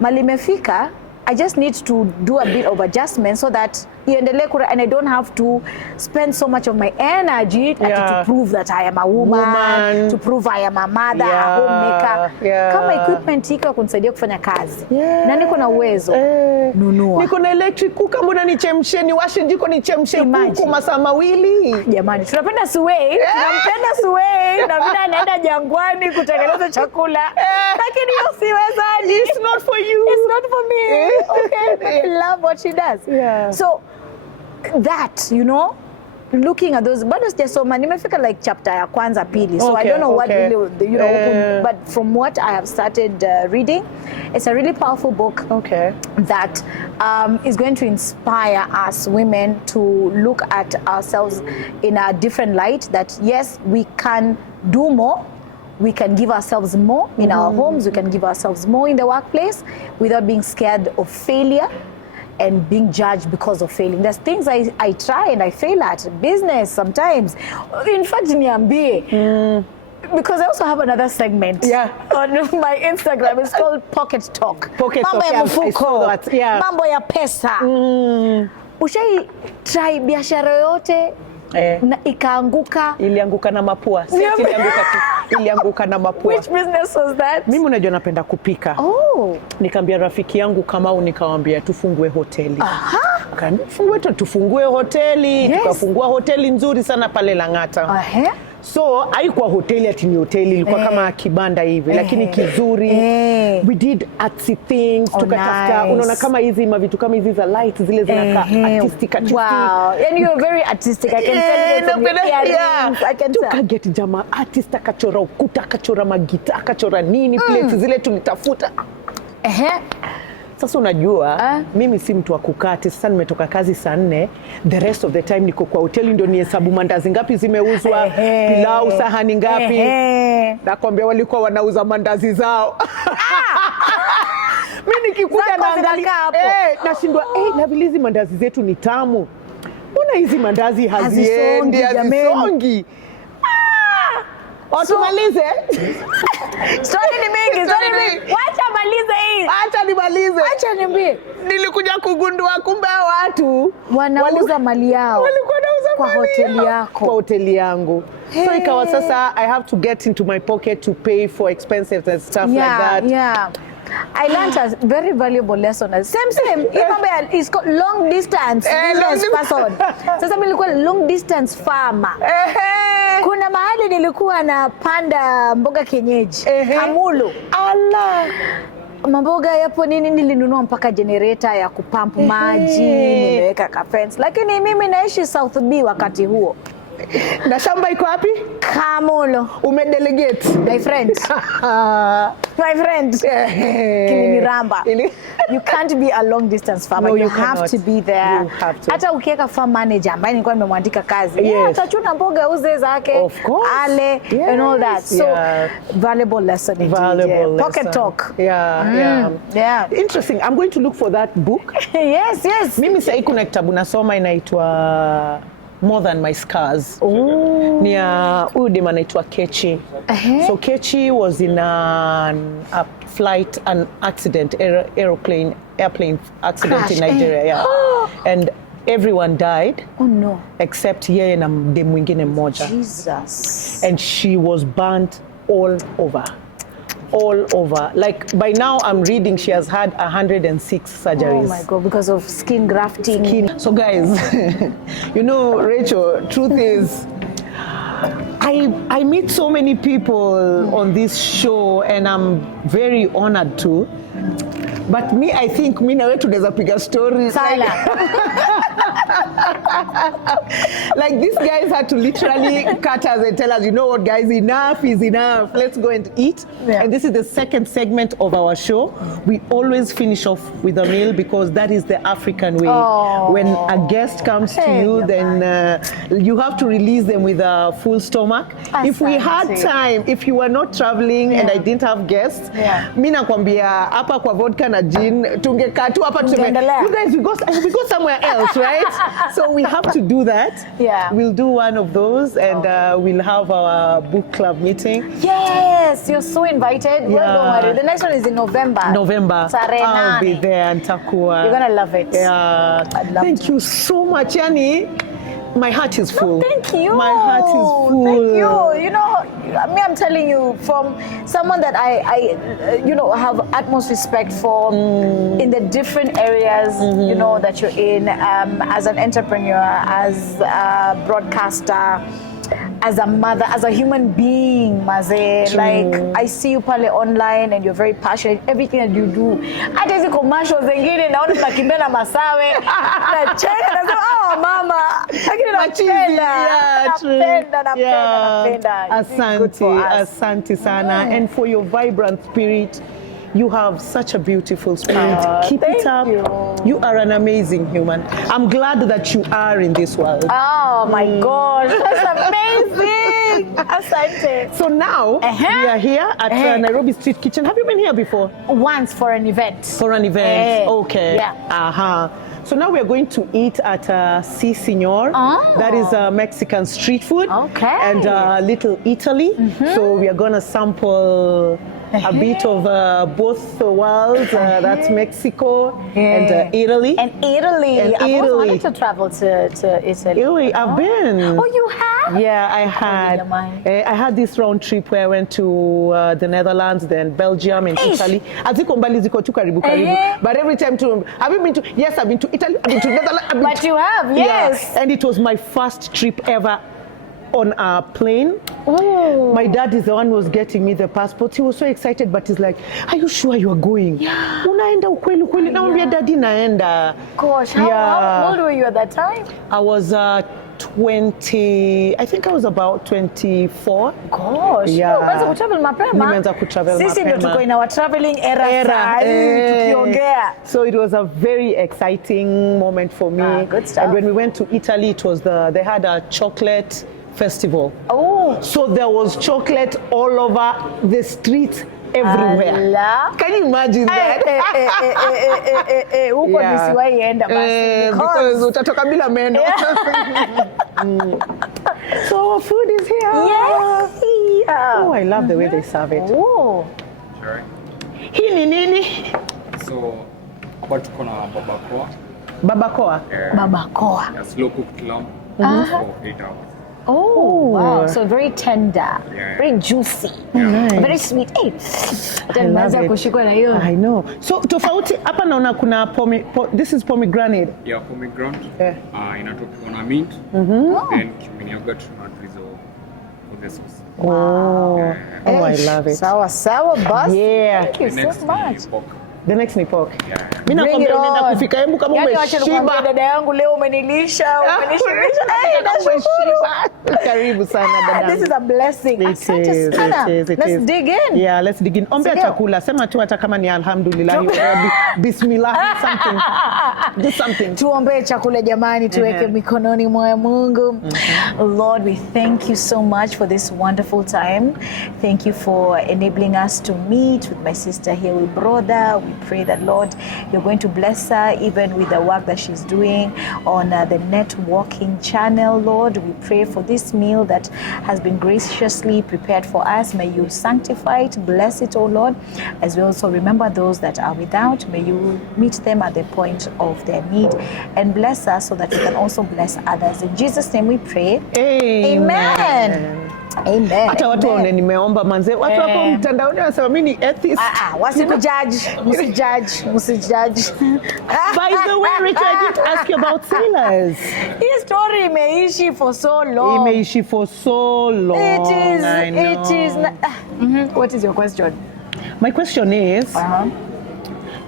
Malimefika, I just need to do a bit of adjustment so that and I don't have to spend so much of my energy to prove that I am a woman, to prove I am a mother, a homemaker. Kama equipment iko kunisaidia kufanya kazi. Na niko na uwezo. Nunua. Niko na electric cooker, mbona nichemshe, niwashe jiko nichemshe kuku masaa mawili. Jamani, tunapenda Suwei, tunampenda Suwei, na mimi naenda jangwani kutengeneza chakula. Lakini hiyo siwezani. It's not for you. It's not for me. Okay, I love what she does. So that, looking at those, bado sijasoma, nimefika like chapter ya kwanza pili, so I don't know what really, but from what I have started reading, it's a really powerful book that is going to inspire us women to look at ourselves in a different light, that yes, we can do more. We can give ourselves more in our homes. We can give ourselves more in the workplace without being scared of failure and being judged because of failing. There's things I try and I fail at. Business sometimes. In fact, niambie. Because I also have another segment on my Instagram. It's called Pocket Talk. Mambo ya mfuko. Mambo ya pesa. Ushai try biashara yote na ikaanguka? Ilianguka na mapua. Ilianguka na mapua. Which business was that? Mimi unajua napenda kupika. Nikamwambia rafiki yangu Kamau, nikamwambia tufungue hoteli. Tufungue hoteli. Tukafungua hoteli nzuri sana pale Lang'ata. So haikuwa hoteli ati ni hoteli, ilikuwa kama kibanda hivi, lakini kizuri. We did artsy things, tukatafuta, unaona kama hizi mavitu kama hizi za light zile zinakaa artistic. Wow, and you're very artistic. I can tell you from your earrings. I can tell. Tukageti jamaa artist, akachora ukuta, akachora magita, akachora nini, plates zile tulitafuta. Sasa unajua mimi si mtu wa kukati. Sasa nimetoka kazi saa 4, the rest of the time niko kwa hoteli, ndio nihesabu mandazi ngapi zimeuzwa, pilau sahani ngapi. Nakwambia walikuwa wanauza mandazi zao. Mimi nikikuja naangalia nashindwa na vile hizi mandazi zetu ni tamu, mbona hizi mandazi hazisongi. Tumalize. Story ni mingi. Wacha malize hii. Acha niambie. Nilikuja kugundua kumbe watu wanauza mali yao. Walikuwa wanauza kwa hoteli yako. Kwa hoteli yangu. So ikawa sasa I have to get into my pocket to pay for expenses and stuff like that. I learned a very valuable lesson. Same. It's called long distance business person. Sasa mimi nilikuwa long distance farmer. Kuna mahali nilikuwa napanda mboga kienyeji. Kamulu. Mamboga yapo nini, nilinunua mpaka generator ya kupump maji, nimeweka ka fence. Lakini mimi naishi South B wakati huo. Na shamba iko wapi? Kamulu. Umedelegate. My friend. Kiliniramba. You can't be a long distance farmer. No, you have cannot. to be there. You have to. Hata ukiweka farm manager ambaye nilikuwa nimemwandika kazi. Atachuna mboga uze zake. Of course. Ale and all that. So valuable lesson indeed. Pocket talk. Interesting. I'm going to look for that book. Yes. Mimi sasa kuna kitabu nasoma inaitwa More Than My Scars. Ni huyu dem anaitwa Kechi. So Kechi was in a flight, an accident, airplane accident Crash. in Nigeria. And everyone died. Oh no. Except yeye na dem mwingine mmoja. Jesus. And she was burnt all over. Like by now I'm reading she has had 106 surgeries. Oh my God, because of skin grafting. So guys, Rachel, truth is I meet so many people on this show and I'm very honored to. But I think na wewe tunaweza piga story. Like these guys had to literally cut us and tell us, you know what guys, enough is enough. Let's go and eat. And this is the second segment of our show. We always finish off with a meal because that is the African way. When a guest comes to you, then you have to release them with a full stomach. If we had time, if you were not traveling and I didn't have guests, mimi nakwambia hapa kwa vodka na gin tungekaa tu hapa tuseme, you guys we go somewhere else, right? So we have to do that. Yeah. We'll do one of those, and we'll have our book club meeting. Yes, you're so invited. Well, don't worry. The next one is in November. I'll be there, and Takua. You're gonna love it. Yeah. Thank you so much, Yani. My heart is full. No, thank you. My heart is full. Thank you. You know, I'm telling you, from someone that I have utmost respect for in the different areas, that you're in, as an entrepreneur, as a broadcaster, as a mother, as a human being, Maze. Like, I see you pale online and you're very passionate. Everything that you do. Hata hizi commercials zingine naona tunakimbia na masawe. Nacheka nasema, oh mama. Lakini napenda. Asante sana. And for your vibrant spirit, you have such a beautiful spirit. Keep it up. You are an amazing human. I'm glad that you are in this world. Oh my gosh, that's amazing. Asante. So now we are here at Nairobi Street Kitchen. Have you been here before? Once for an event. Okay. Yeah. So now we are going to eat at Si Senor. That is Mexican street food. Okay. And Little Italy. So we are going to sample a bit of both worlds. That's Mexico and Italy. And Italy. I've always wanted to travel to Italy. Italy, I've been. Oh, you have? Yeah, I had. I had this round trip where I went to the Netherlands, then Belgium and Italy. Aziko mbali ziko tu karibu. But every time have you been to? Yes, I've been to Italy. I've been to Netherlands. But you have, yes. Yeah. And it was my first trip ever on a plane. Oh. My dad is the one who was getting me the passport. He was so excited, but he's like, are you sure you are going? Yeah. Unaenda ukweli? Naambia daddy naenda. Gosh, how old were you at that time? I was 20, I think I was about 24. Gosh. Yeah. Umeanza kutravel mapema. Nimeanza kutravel mapema. Sisi ndio tuko in our traveling era. Tukiongea. So it was a very exciting moment for me. Good stuff. And when we went to Italy, it was they had a chocolate festival. Oh. So there was chocolate all over the streets everywhere. Allah. Can you imagine that? Huko nisiwahi enda basi. Because utatoka bila meno. So food is here. Yes. Oh, I love the way they serve it. Oh. Sure. Hii ni nini? So, hapa tuko na babacoa. Babacoa. Babacoa. A slow cooked lamb for 8 hours. Oh, wow. So very tender, very juicy, very sweet. Hey, kushikwa na hiyo. I know. So tofauti hapa naona kuna this is pomegranate. Yeah, pomegranate. Inatoka na mint. Then cumin yogurt na drizzle for the sauce. Wow. Oh, I love it. Sawa, boss. Yeah. Thank you so much. The next ni pork. Bring Mimi nakwambia it unaenda on. kufika hebu kama Yaani wacha nikwambie umeshiba. dada yangu leo umenilisha. Karibu sana dada. This is a blessing. Asante sana. Let's dig in. Yeah, let's dig in. Ombea chakula. Sema tu hata kama ni alhamdulillah. Bismillah. Something. Do something. Tuombee chakula jamani, tuweke mikononi mwa Mungu. Lord, we thank you so much for this wonderful time. Thank you for enabling us to meet with my sister here with brother. We pray that, Lord, you're going to bless her even with the work that she's doing on the Netwalking channel, Lord. We pray for this meal that has been graciously prepared for us. May you sanctify it, bless it, oh Lord, as we also remember those that are without. May you meet them at the point of their need and bless us so that we can also bless others. In Jesus' name we pray. Amen. Amen. Hata watu waone nimeomba manze. Watu wako mtandaoni wanasema mimi ni atheist. Msijudge. By the way, Rachel, I didn't ask you about sailors. Hii story imeishi for so long. Imeishi for so long. It is. What is your question? My question is,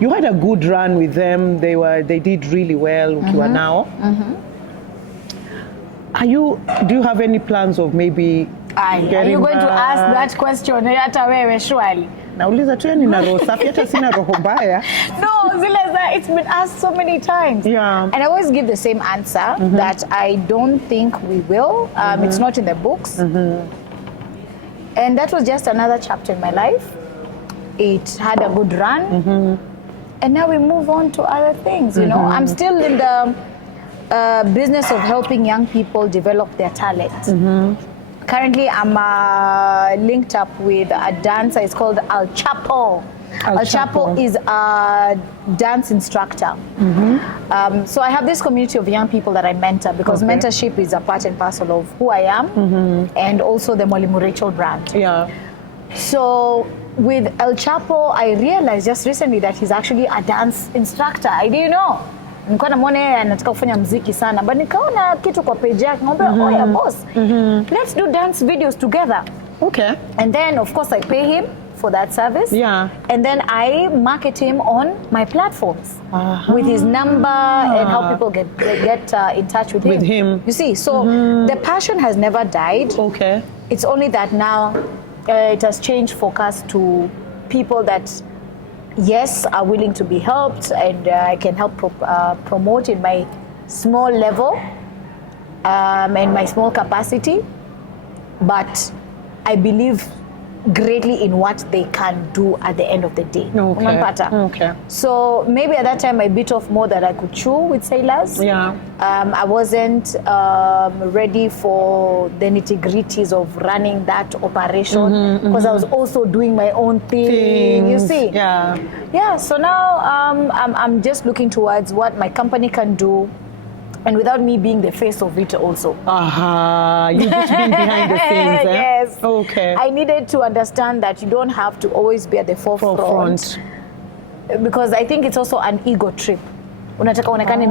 you had a good run with them. They did really well. Ukiwa now. Do you have any plans of maybe Are you going to ask that question hata wewe surely? Nauliza tu yani na roho safi hata sina roho mbaya. No, Zileza, it's been asked so many times. Yeah. And I always give the same answer that I don't think we will. It's not in the books. And that was just another chapter in my life. It had a good run. And now we move on to other things, you know. I'm still in the business of helping young people develop their talent. Currently, I'm linked up with a dancer. It's called Al Chapo. Al Chapo is a dance instructor. So I have this community of young people that I mentor because mentorship is a part and parcel of who I am and also the Mwalimu Rachel brand. Yeah. So with El Chapo, I realized just recently that he's actually a dance instructor. I didn't know. Nilikuwa namuona anataka kufanya muziki sana, but nikaona kitu kwa page yake, ngombe oh yeah boss, let's do dance videos together. Okay. And then of course I pay him for that service. Yeah. And then I market him on my platforms with his number and how people get in touch with him. You see, so the passion has never died. Okay. It's only that now it has changed focus to people that yes, are willing to be helped, and I can help promote in my small level and my small capacity. But I believe greatly in what they can do at the end of the day. Okay. So maybe at that time I bit off more than I could chew with sailors. Yeah. I wasn't ready for the nitty-gritties of running that operation because I was also doing my own thing. You see? Yeah. Yeah. So now I'm just looking towards what my company can do. And without me being the face of it also. You just being behind the scenes, eh? Yes. Okay. I needed to understand that you don't have to always be at the forefront. Because I think it's also an ego trip. Unataka onekane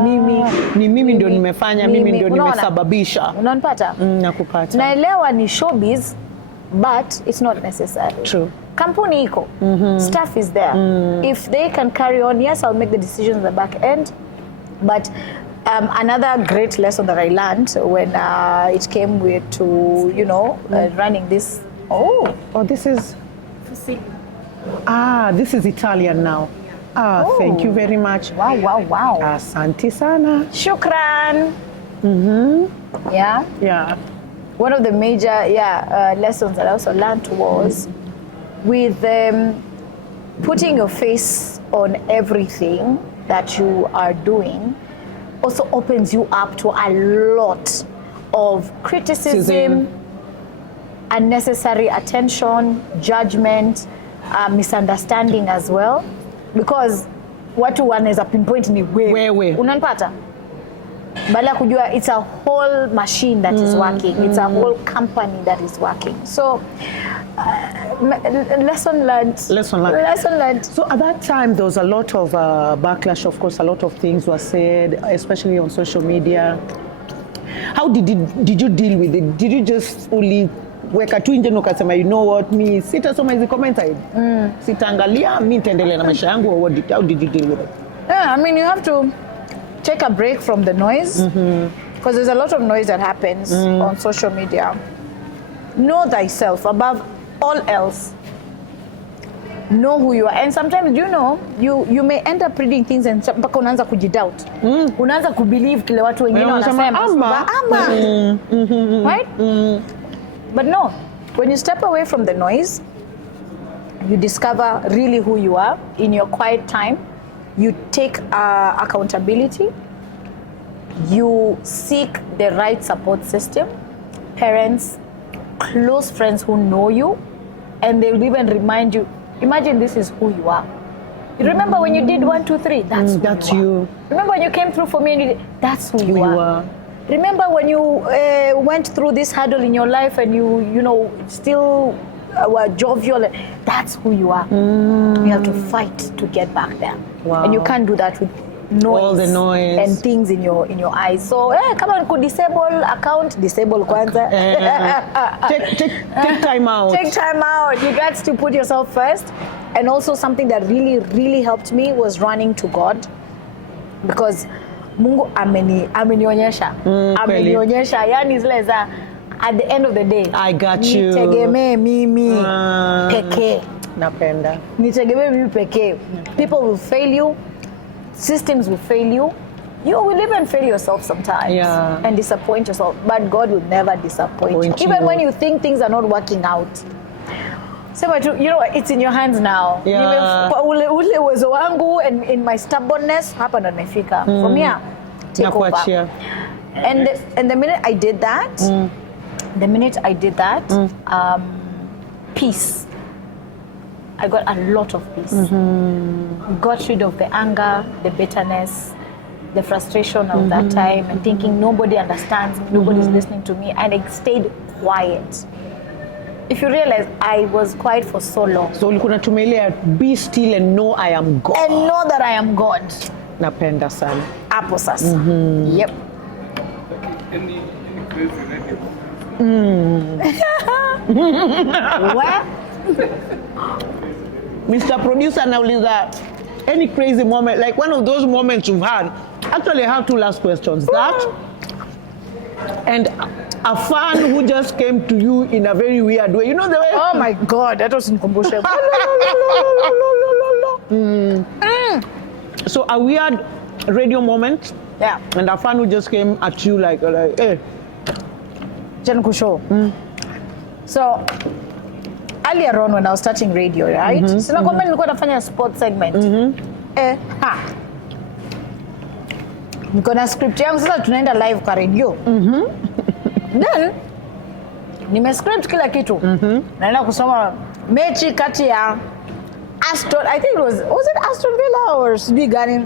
mimi ndio nimefanya, mimi ndio nimesababisha. Unanipata? Nakupata. Naelewa ni showbiz, but it's not necessary. True. Kampuni iko. Staff is there. If they can carry on, yes, I'll make the decisions at the back end. But another great lesson that I learned when it came to running this. This is. This is Italian now. Thank you very much. Wow. Asante sana. Shukran. Yeah. One of the major lessons that I also learned was with putting your face on everything that you are doing also opens you up to a lot of criticism, unnecessary attention, judgment, misunderstanding as well, because watu wanaweza pinpoint ni wewe. Unanipata? Bala kujua it's a whole machine that is working. It's a whole company that is working. So lesson learned. So at that time, there was a lot of backlash. Of course, a lot of things were said, especially on social media. How did you deal with it? Did you just only weka tu nje ukasema, you know what, me sitasoma hizi comments, sitaangalia, mimi nitaendelea na maisha yangu, or how did you deal with it? Yeah, I mean, you have to take a break from the noise, because there's a lot of noise that happens on social media. Know thyself above all else. Know who you are, and sometimes you may end up reading things and mpaka unaanza kujidoubt. Unaanza kubelieve kile watu wengine wanasema ama. Right? But no, when you step away from the noise, you discover really who you are in your quiet time. You take accountability. You seek the right support system, parents, close friends who know you, and they'll even remind you, imagine this is who you are. You remember when you did 1, 2, 3? That's you. Remember when you came through for me and you did, that's who you are. Remember when you went through this hurdle in your life and you still were jovial? That's who you are. You have to fight to get back there. Wow. And you can't do that with noise, all the noise and things in your eyes. So come on, could disable account, disable kwanza. Take time out. Take time out. You got to put yourself first. And also something that really, really helped me was running to God, because Mungu amenionyesha. Amenionyesha. Yani zile za at the end of the day, I got you. Nitegemee mimi pekee. Napenda. Nitegemee mimi pekee. People will fail you. Systems will fail you. You will even fail yourself sometimes and disappoint yourself. But God will never disappoint you. Even when you think things are not working out. It's in your hands now. Yeah. Ule uwezo wangu and in my stubbornness, hapa ndo nimefika. From here, take over. And the minute I did that, peace. I got a lot of peace. Got rid of the anger, the bitterness, the frustration of that time, and thinking nobody understands me, nobody's listening to me, and I stayed quiet. If you realize, I was quiet for so long. So ulikuwa tumeelea, be still and know I am God. And know that I am God. Napenda sana. Hapo sasa. Yep. Any crazy radio? Where? Mr. Producer anauliza, any crazy moment, like one of those moments you've had. Actually, I have two last questions. That and a fan who just came to you in a very weird way. You know the way? Oh my God, that was incombustible. So a weird radio moment. Yeah. And a fan who just came at you like hey. Kusho. So earlier on when I was starting radio, right? So nakwambia nilikuwa nafanya sports segment. Niko na script yangu sasa tunaenda live kwa radio. Then nimescript kila kitu. Naenda kusoma mechi kati ya Aston, I think it was it Aston Villa or sijui gani?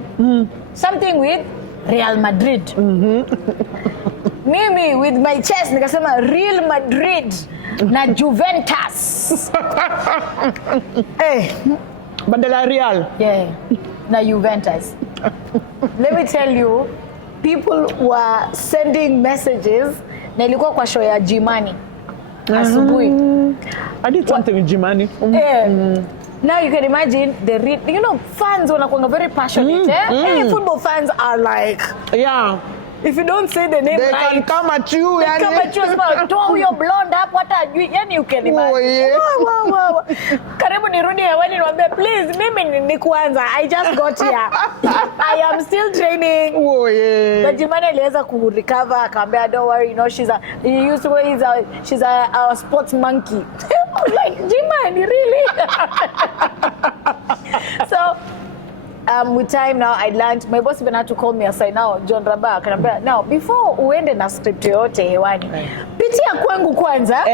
Something with Real Madrid. Mimi with my chest nikasema Real Madrid na Juventus. Badala Real. Yeah. Na Juventus. Let me tell you, people were sending messages na ilikuwa kwa show ya Jimani asubuhi. I did something with Jimani. Now you can imagine fans wanakuanga very passionate. Any football fans are like, yeah. If you don't say the name they right, can come at you. They come at you as well. Toa huyo blonde up, what are you? Yani you can imagine. Wow. Karibu nirudi hewani niwaambie, please, mimi ni kwanza. I just got here. I am still training. But Jimani aliweza ku recover, akamwambia don't worry, she's a sports monkey. I'm like, Jimani, really? So with time now I learned, my boss even had to call me aside now, John Rabak, and now before uende na script yote hewani, pitia kwangu kwanza,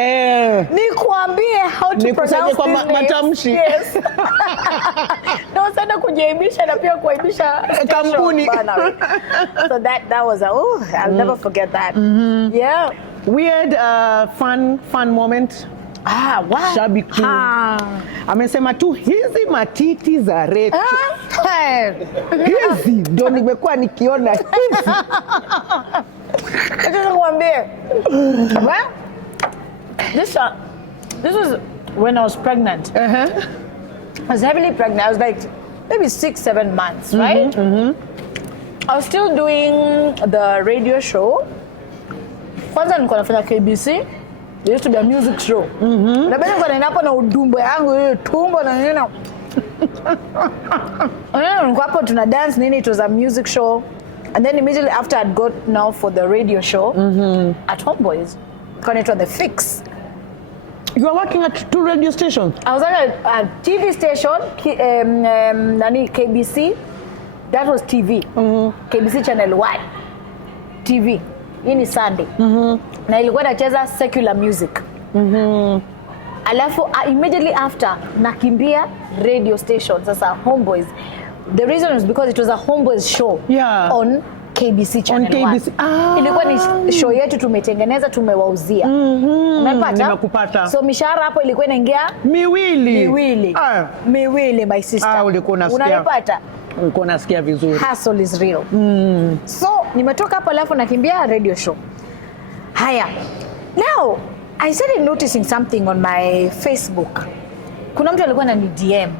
nikuambie how to pronounce this matamshi. Yes. Na sana kujaibisha na pia kuaibisha kampuni. So that was I'll never forget that. Yeah. Weird fun moment. Wow. Shabiki. Amesema tu hizi matiti za Rachel. Hizi ndio nimekuwa nikiona hizi. Acha nikwambie. Well, this was when I was pregnant. I was heavily pregnant. I was like maybe 6-7 months, right? I was still doing the radio show. Kwanza nilikuwa nafanya KBC. There used to be a music show. Na bado nilikuwa naenda hapo na udumbo yangu ile tumbo na nini. Nilikuwa hapo tuna dance nini, it was a music show. And then immediately after I'd got now for the radio show at Homeboyz, connected the Fix. You are working at 2 radio stations? I was at a TV station, KBC. That was TV. KBC Channel Y. TV. Hii ni Sunday. Na ilikuwa nacheza secular music. Alafu immediately after nakimbia radio station sasa Homeboyz. The reason was because it was a Homeboyz show on KBC Channel 1. Ilikuwa ni show yetu tumetengeneza, tumewauzia. Umepata? Nimekupata. So mishahara hapo ilikuwa inaingia miwili. Miwili my sister. Ulikuwa unasikia. Unanipata? Ulikuwa unasikia vizuri. Hustle is real. So nimetoka hapo alafu nakimbia radio show. Haya. Now I started noticing something on my Facebook. Kuna mtu alikuwa anani DM.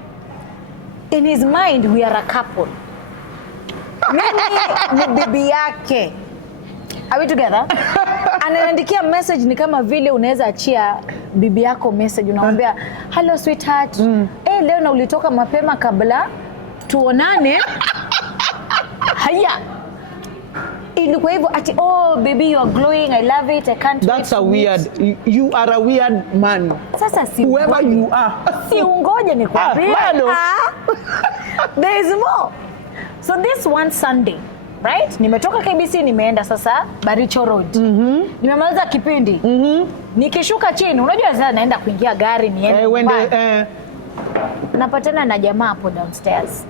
In his mind we are a couple. Mimi ni bibi yake. Are we together? Ananiandikia message ni kama vile unaweza achia bibi yako message unamwambia hello sweetheart. Leo na ulitoka mapema kabla tuonane. Haya. Ilikuwa hivyo ati baby you are glowing, I love it, I can't wait. That's a weird, you are a weird man. Sasa si whoever you are. Si ungoje nikwambie. There is more. So this one Sunday right? Nimetoka KBC nimeenda sasa Baricho Road. Nimemaliza kipindi. Nikishuka chini, unajua sasa naenda kuingia gari niende. Napatana na jamaa hapo downstairs.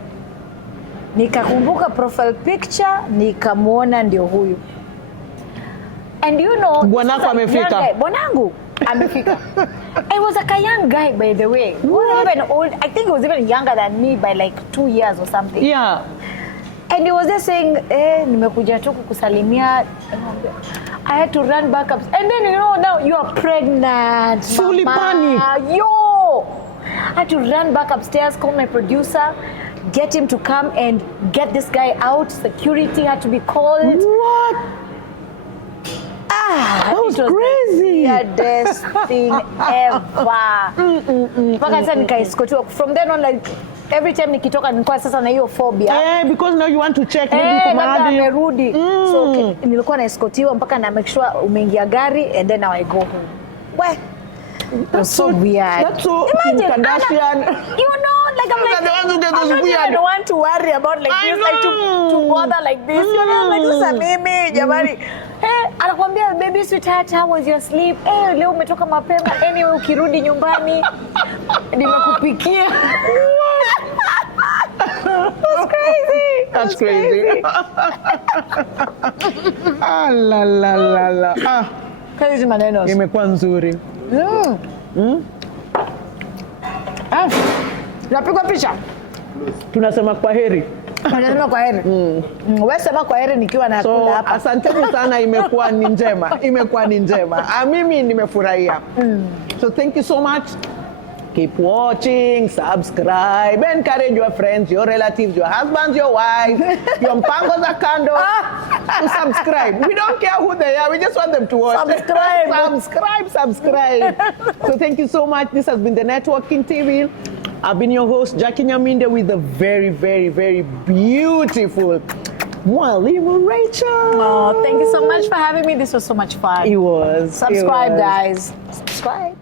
Nikakumbuka profile picture, nikamuona ndio huyu. And you know, bwanako amefika. Bwanangu amefika. It was like a young guy, by the way. He wasn't even old. I think he was even younger than me by like 2 years or something. Yeah. And he was just saying, nimekuja tu kukusalimia. I had to run back up. And then, you know, now you are pregnant. Fully panic. Yo! I had to run back upstairs, call my producer, get him to come and get this guy out. Security had to be called. What? That was crazy. The weirdest thing ever. Mpaka sasa nikaescortiwa. From then on, like, every time nikitoka nilikuwa sasa na hiyo phobia. Because now you want to check maybe kama amerudi. So nilikuwa naescortiwa mpaka na make sure umeingia gari and then now I go home. Well, that's so weird. That's so Imagine, Kardashian. You know, like I'm like, I don't want to worry about like this, like to bother like this. You know, like this mimi, jamani. Anakuambia, baby sweetheart, how was your sleep? Leo umetoka mapema. Anyway, ukirudi nyumbani nimekupikia. That's crazy. That's crazy. La. Crazy maneno. Imekuwa nzuri. Napigwa picha. Tunasema kwaheri. Tunasema kwaheri. Wewe sema kwaheri nikiwa na kula hapa. Asanteni sana, imekuwa ni njema. Imekuwa ni njema. Mimi nimefurahia. So thank you so much. Keep watching, subscribe, encourage your friends, your relatives, your husbands, your wives, your mpango za kando to subscribe. We don't care who they are, we just want them to watch. Subscribe. So thank you so much. This has been the Netwalking TV. I've been your host, Jackie Nyaminde, with the very, very, very beautiful Mwalimu Rachel. Oh, thank you so much for having me. This was so much fun. It was. Subscribe, guys. Subscribe.